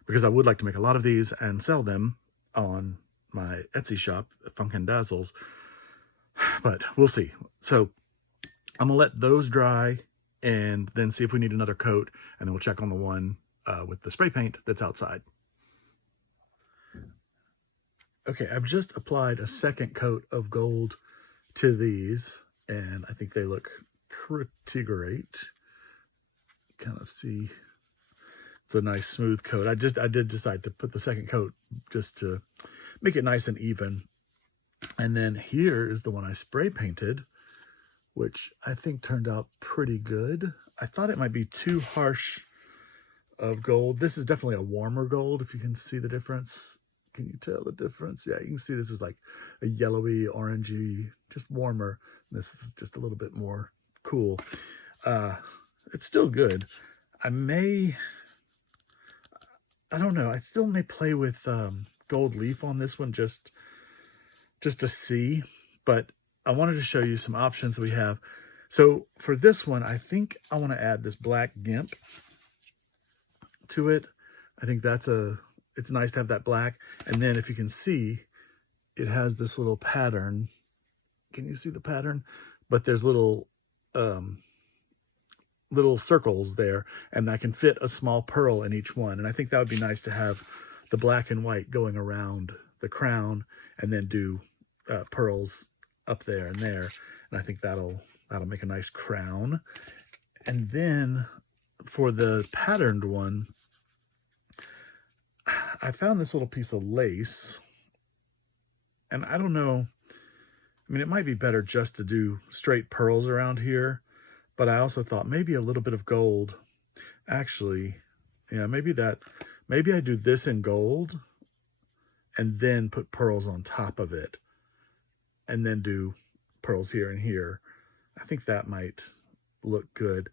because I would like to make a lot of these and sell them on my Etsy shop, Funkin' Dazzles, but we'll see. So I'm gonna let those dry and then see if we need another coat, and then we'll check on the one with the spray paint that's outside. Okay, I've just applied a second coat of gold to these, and I think they look pretty great. Kind of see it's a nice smooth coat. I did decide to put the second coat just to make it nice and even. And then here is the one I spray painted, which I think turned out pretty good. I thought it might be too harsh of gold. This is definitely a warmer gold, if you can see the difference. Can you tell the difference? Yeah, you can see this is like a yellowy, orangey, just warmer. This is just a little bit more cool. It's still good. I don't know. I still may play with gold leaf on this one just to see, but I wanted to show you some options that we have. So for this one, I think I want to add this black gimp to it. I think it's nice to have that black. And then if you can see, it has this little pattern. Can you see the pattern? But there's little circles there, and I can fit a small pearl in each one. And I think that would be nice to have the black and white going around the crown, and then do pearls up there and there. And I think that'll make a nice crown. And then for the patterned one, I found this little piece of lace, and I don't know, I mean, it might be better just to do straight pearls around here, but I also thought maybe a little bit of gold. Actually, yeah, maybe I do this in gold and then put pearls on top of it, and then do pearls here and here. I think that might look good.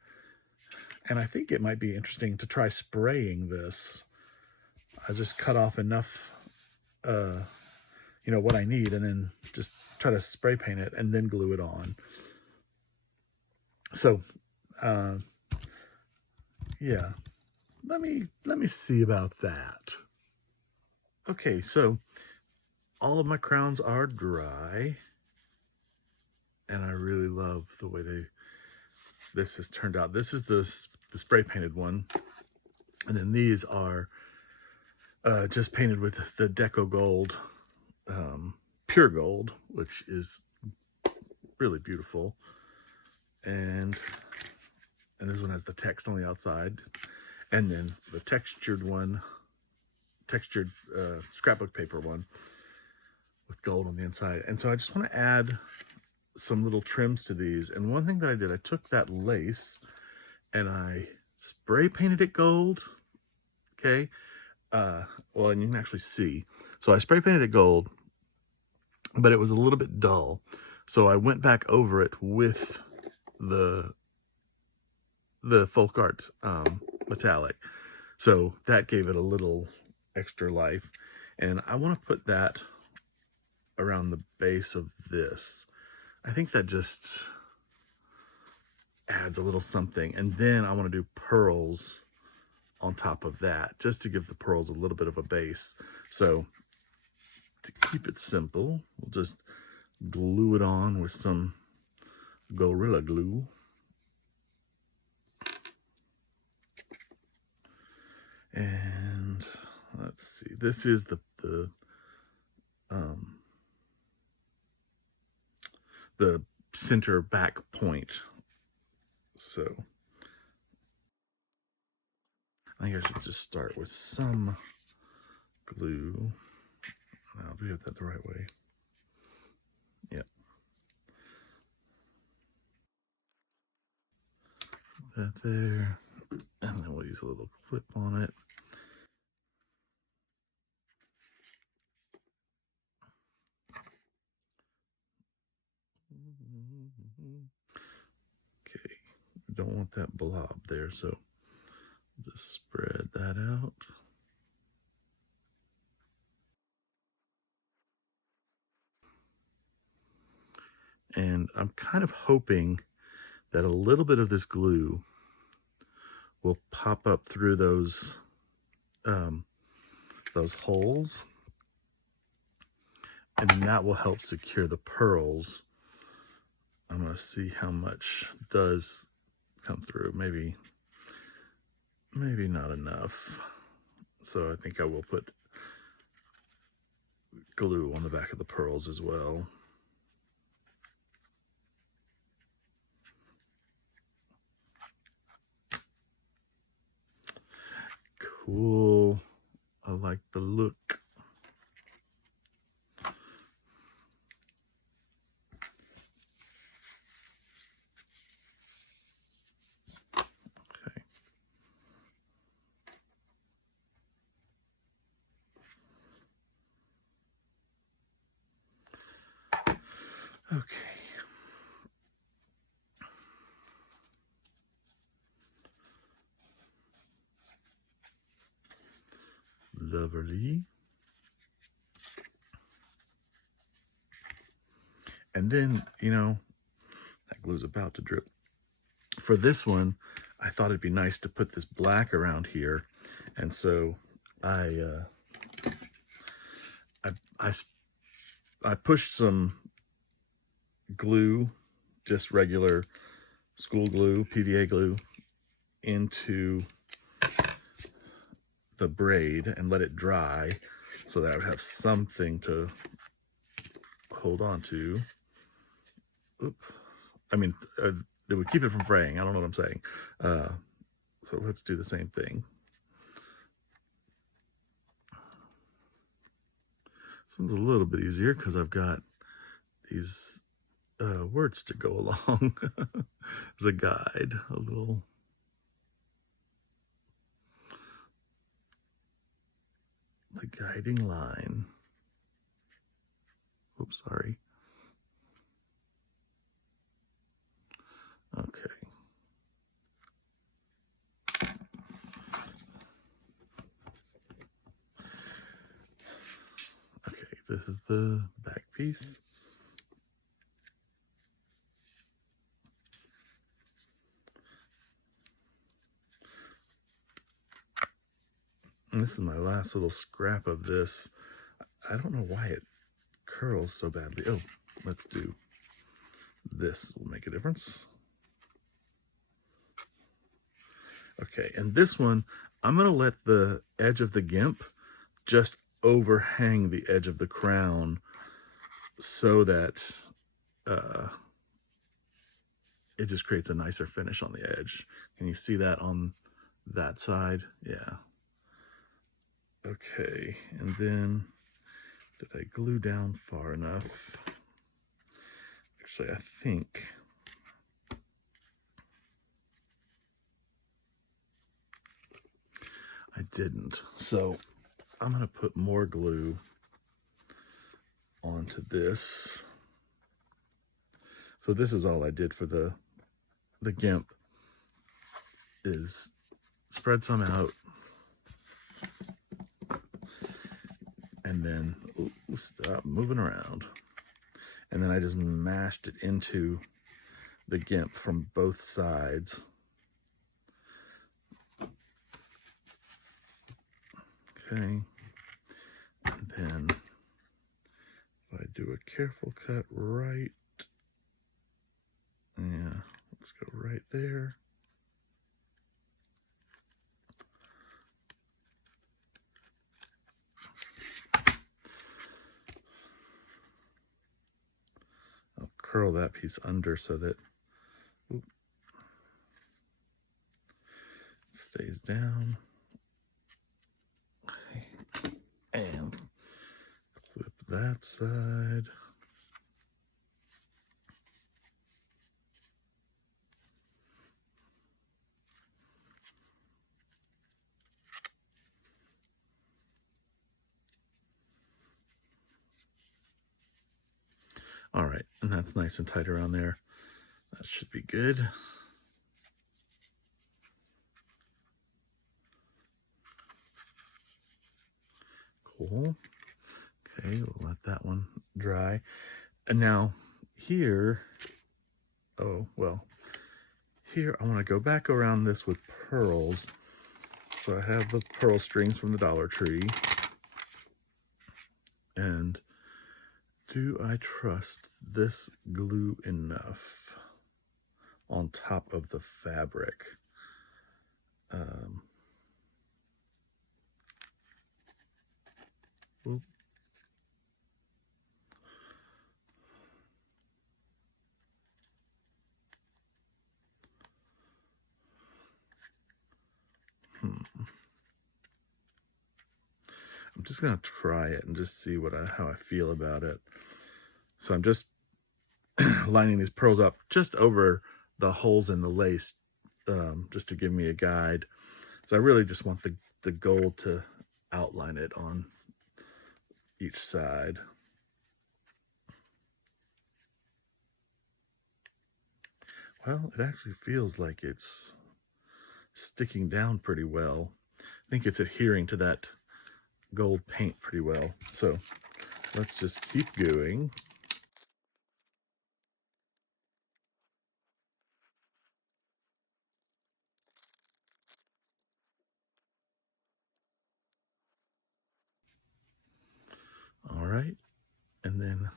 And I think it might be interesting to try spraying this. I just cut off enough, what I need, and then just try to spray paint it and then glue it on. So, yeah, let me see about that. Okay, so all of my crowns are dry, and I really love the way this has turned out. This is the spray painted one, and then these are just painted with the Deco Gold, pure gold, which is really beautiful. And this one has the text on the outside, and then the textured scrapbook paper one with gold on the inside. And so I just want to add some little trims to these. And one thing that I did, I took that lace and I spray painted it gold. Okay. Well, and you can actually see. So I spray painted it gold, but it was a little bit dull. So I went back over it with the folk art metallic. So that gave it a little extra life. And I want to put that around the base of this. I think that just adds a little something. And then I want to do pearls on top of that, just to give the pearls a little bit of a base. So to keep it simple, we'll just glue it on with some Gorilla Glue. And let's see, this is the center back point. So I think I should just start with some glue. I'll do that the right way. Yep. That there. And then we'll use a little clip on it. Okay, I don't want that blob there, so just spread that out. And I'm kind of hoping that a little bit of this glue will pop up through those holes, and then that will help secure the pearls. I'm going to see how much does come through. Maybe not enough. So I think I will put glue on the back of the pearls as well. Cool. I like the look. Okay. Okay. Lovely. And then, you know, that glue's about to drip. For this one, I thought it'd be nice to put this black around here. And so I pushed some glue, just regular school glue, PVA glue, into the braid and let it dry so that I would have something to hold on to. Oop. I mean, it would keep it from fraying. I don't know what I'm saying. So let's do the same thing. This one's a little bit easier because I've got these words to go along as a guide, a little. The guiding line. Oops, sorry. Okay. Okay, this is the back piece. And this is my last little scrap of this. I don't know why it curls so badly. Oh, let's do this. Will make a difference. Okay, and this one, I'm going to let the edge of the GIMP just overhang the edge of the crown so that it just creates a nicer finish on the edge. Can you see that on that side? Yeah. Okay, and then did I glue down far enough? Actually, I think I didn't. So I'm going to put more glue onto this. So this is all I did for the GIMP, is spread some out and then stop moving around. And then I just mashed it into the GIMP from both sides. Okay, and then if I do a careful cut right, yeah, let's go right there. I'll curl that piece under so that it stays down. And clip that side. All right, and that's nice and tight around there. That should be good. couple. Okay, we'll let that one dry. And now here, oh, well, here I want to go back around this with pearls. So I have the pearl strings from the Dollar Tree. And do I trust this glue enough on top of the fabric? Oop. I'm just gonna try it and just see how I feel about it. So I'm just lining these pearls up just over the holes in the lace, just to give me a guide. So I really just want the gold to outline it on each side. Well, it actually feels like it's sticking down pretty well. I think it's adhering to that gold paint pretty well. So let's just keep going. All right, and then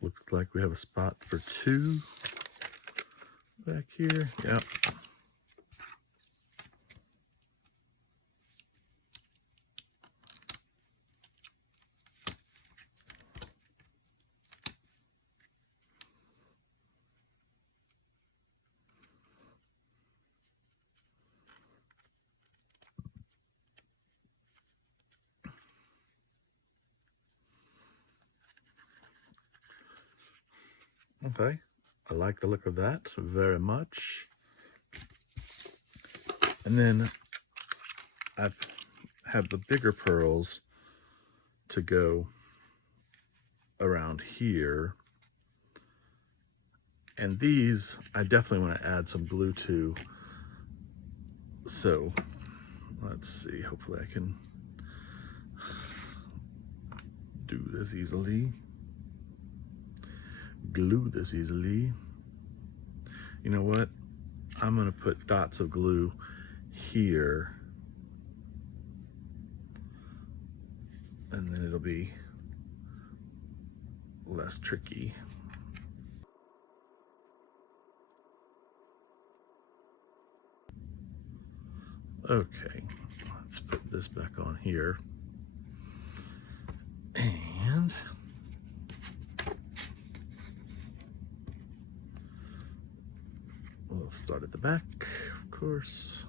looks like we have a spot for 2 back here. Yep. Okay, I like the look of that very much. And then I have the bigger pearls to go around here. And these, I definitely want to add some glue to. So let's see, hopefully I can do this easily. Glue this easily. You know what? I'm gonna put dots of glue here, and then it'll be less tricky. Okay, let's put this back on here. And we'll start at the back, of course.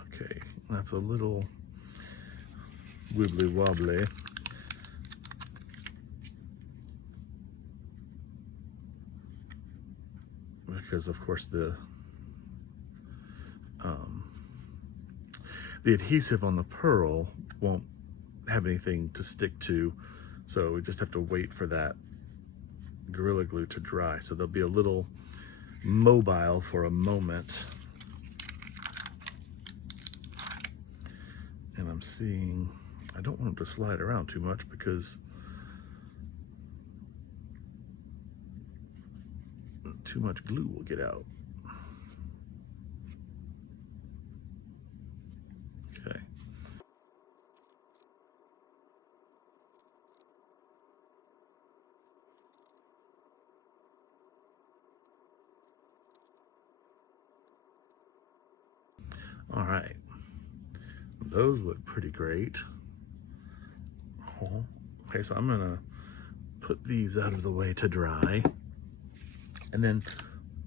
Okay, that's a little wibbly wobbly. Because of course the adhesive on the pearl won't have anything to stick to, so we just have to wait for that Gorilla Glue to dry. So they'll be a little mobile for a moment. And I'm seeing, I don't want them to slide around too much because too much glue will get out. Okay. All right. Those look pretty great. Okay, so I'm gonna put these out of the way to dry. And then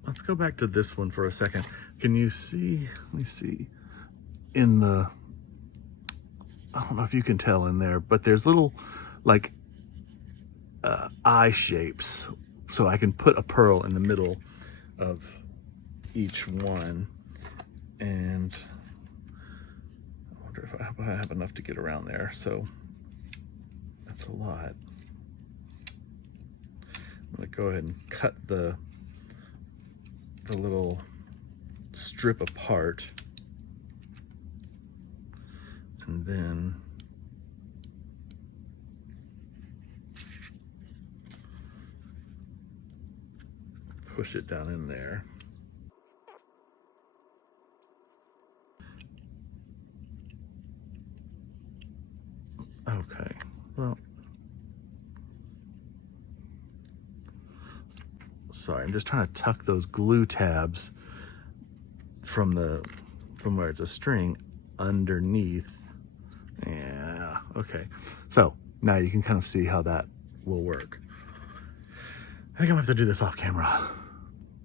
let's go back to this one for a second. Can you see, let me see, in the, I don't know if you can tell in there, but there's little like eye shapes. So I can put a pearl in the middle of each one. And I wonder if I have enough to get around there. So that's a lot. I'm gonna go ahead and cut the the little strip apart, and then push it down in there. Okay, well, sorry, I'm just trying to tuck those glue tabs from where it's a string underneath. Yeah, okay. So now you can kind of see how that will work. I think I'm gonna have to do this off camera.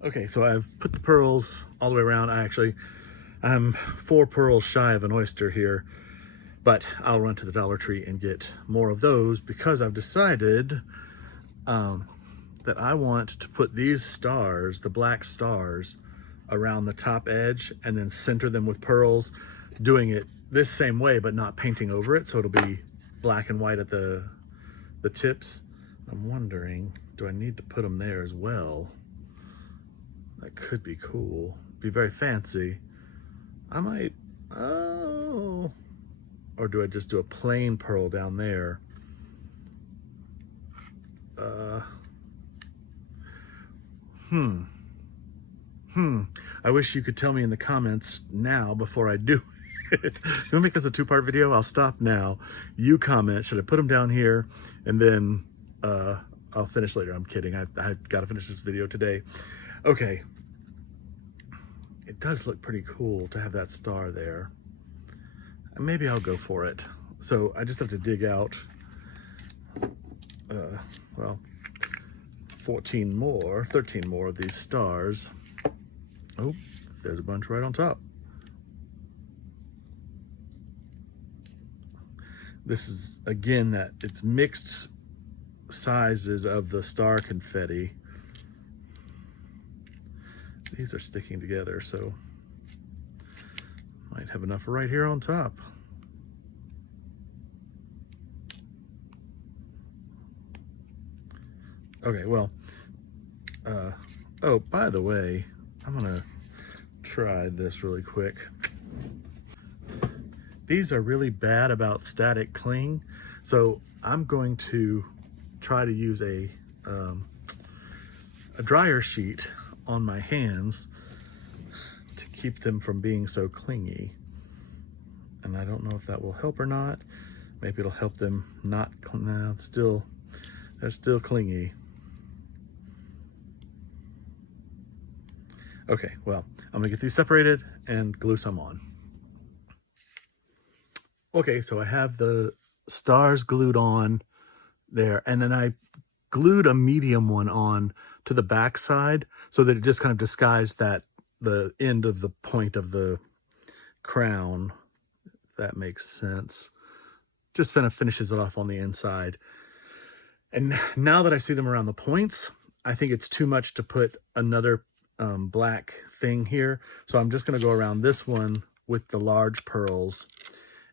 Okay, so I've put the pearls all the way around. I'm 4 pearls shy of an oyster here, but I'll run to the Dollar Tree and get more of those because I've decided that I want to put these stars, the black stars, around the top edge and then center them with pearls, doing it this same way but not painting over it, so it'll be black and white at the tips. I'm wondering, do I need to put them there as well? That could be cool. Be very fancy. I might, oh, or do I just do a plain pearl down there? I wish you could tell me in the comments now before I do it. You wanna make this a 2-part video? I'll stop now. You comment, should I put them down here? And then I'll finish later. I'm kidding. I've got to finish this video today. Okay. It does look pretty cool to have that star there. Maybe I'll go for it. So I just have to dig out, well, 13 more of these stars. Oh, there's a bunch right on top. This is, again, that it's mixed sizes of the star confetti. These are sticking together, so might have enough right here on top. Okay, well, oh, by the way, I'm gonna try this really quick. These are really bad about static cling, so I'm going to try to use a dryer sheet on my hands to keep them from being so clingy. And I don't know if that will help or not. Maybe it'll help them not, no, it's still, they're still clingy. Okay, well, I'm gonna get these separated and glue some on. Okay, so I have the stars glued on there, and then I glued a medium one on to the back side so that it just kind of disguised that the end of the point of the crown, if that makes sense. Just kind of finishes it off on the inside. And now that I see them around the points, I think it's too much to put another black thing here. So I'm just gonna go around this one with the large pearls.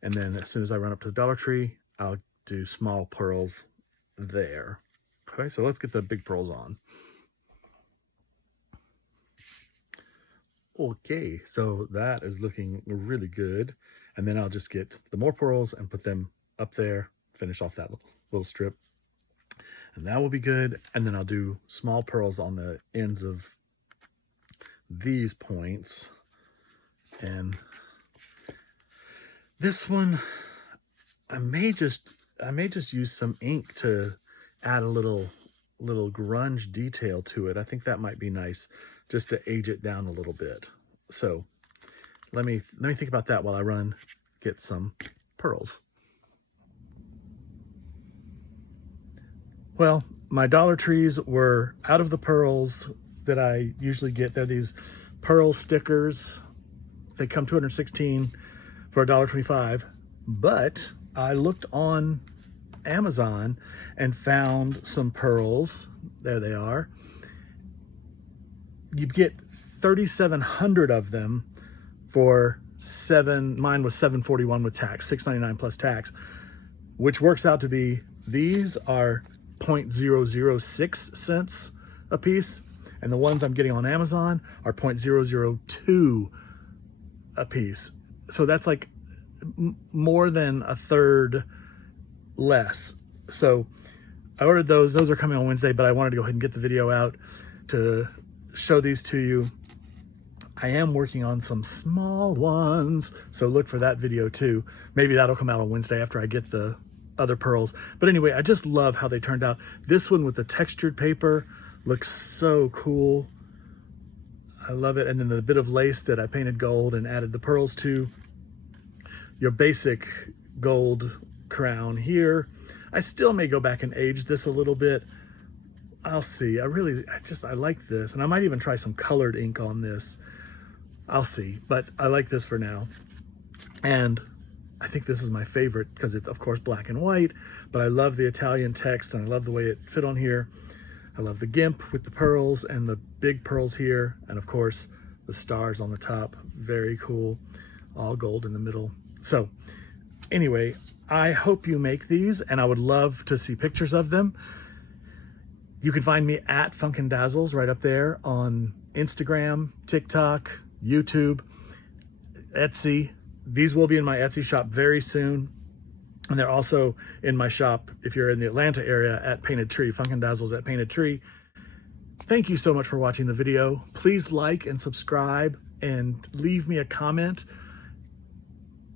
And then as soon as I run up to the Dollar Tree, I'll do small pearls there. Okay, so let's get the big pearls on. Okay, so that is looking really good. And then I'll just get the more pearls and put them up there, finish off that little strip. And that will be good. And then I'll do small pearls on the ends of these points. And this one, I may just use some ink to add a little grunge detail to it. I think that might be nice, just to age it down a little bit. So let me think about that while I run get some pearls. Well, my Dollar Trees were out of the pearls that I usually get. They're these pearl stickers. They come 216 for $1.25, but I looked on Amazon and found some pearls. There they are. You get 3,700 of them for mine was $7.41 with tax, $6.99 plus tax, which works out to be, these are 0.006 cents a piece, And the ones I'm getting on Amazon are 0.002 a piece. So that's like more than a third less. So I ordered those. Those are coming on Wednesday, but I wanted to go ahead and get the video out to show these to you. I am working on some small ones, so look for that video too. Maybe that'll come out on Wednesday after I get the other pearls. But anyway, I just love how they turned out. This one with the textured paper looks so cool. I love it. And then the bit of lace that I painted gold and added the pearls to. Your basic gold crown here. I still may go back and age this a little bit. I'll see. I like this. And I might even try some colored ink on this. I'll see, but I like this for now. And I think this is my favorite because it's of course black and white, but I love the Italian text and I love the way it fit on here. I love the GIMP with the pearls and the big pearls here. And of course the stars on the top, very cool, all gold in the middle. So anyway, I hope you make these and I would love to see pictures of them. You can find me at Funkin' Dazzles right up there on Instagram, TikTok, YouTube, Etsy. These will be in my Etsy shop very soon. And they're also in my shop if you're in the Atlanta area at Painted Tree, Funkin' Dazzles at Painted Tree. Thank you so much for watching the video. Please like and subscribe and leave me a comment.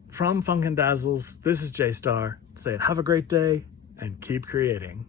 From Funkin' Dazzles, this is J-Star saying have a great day and keep creating.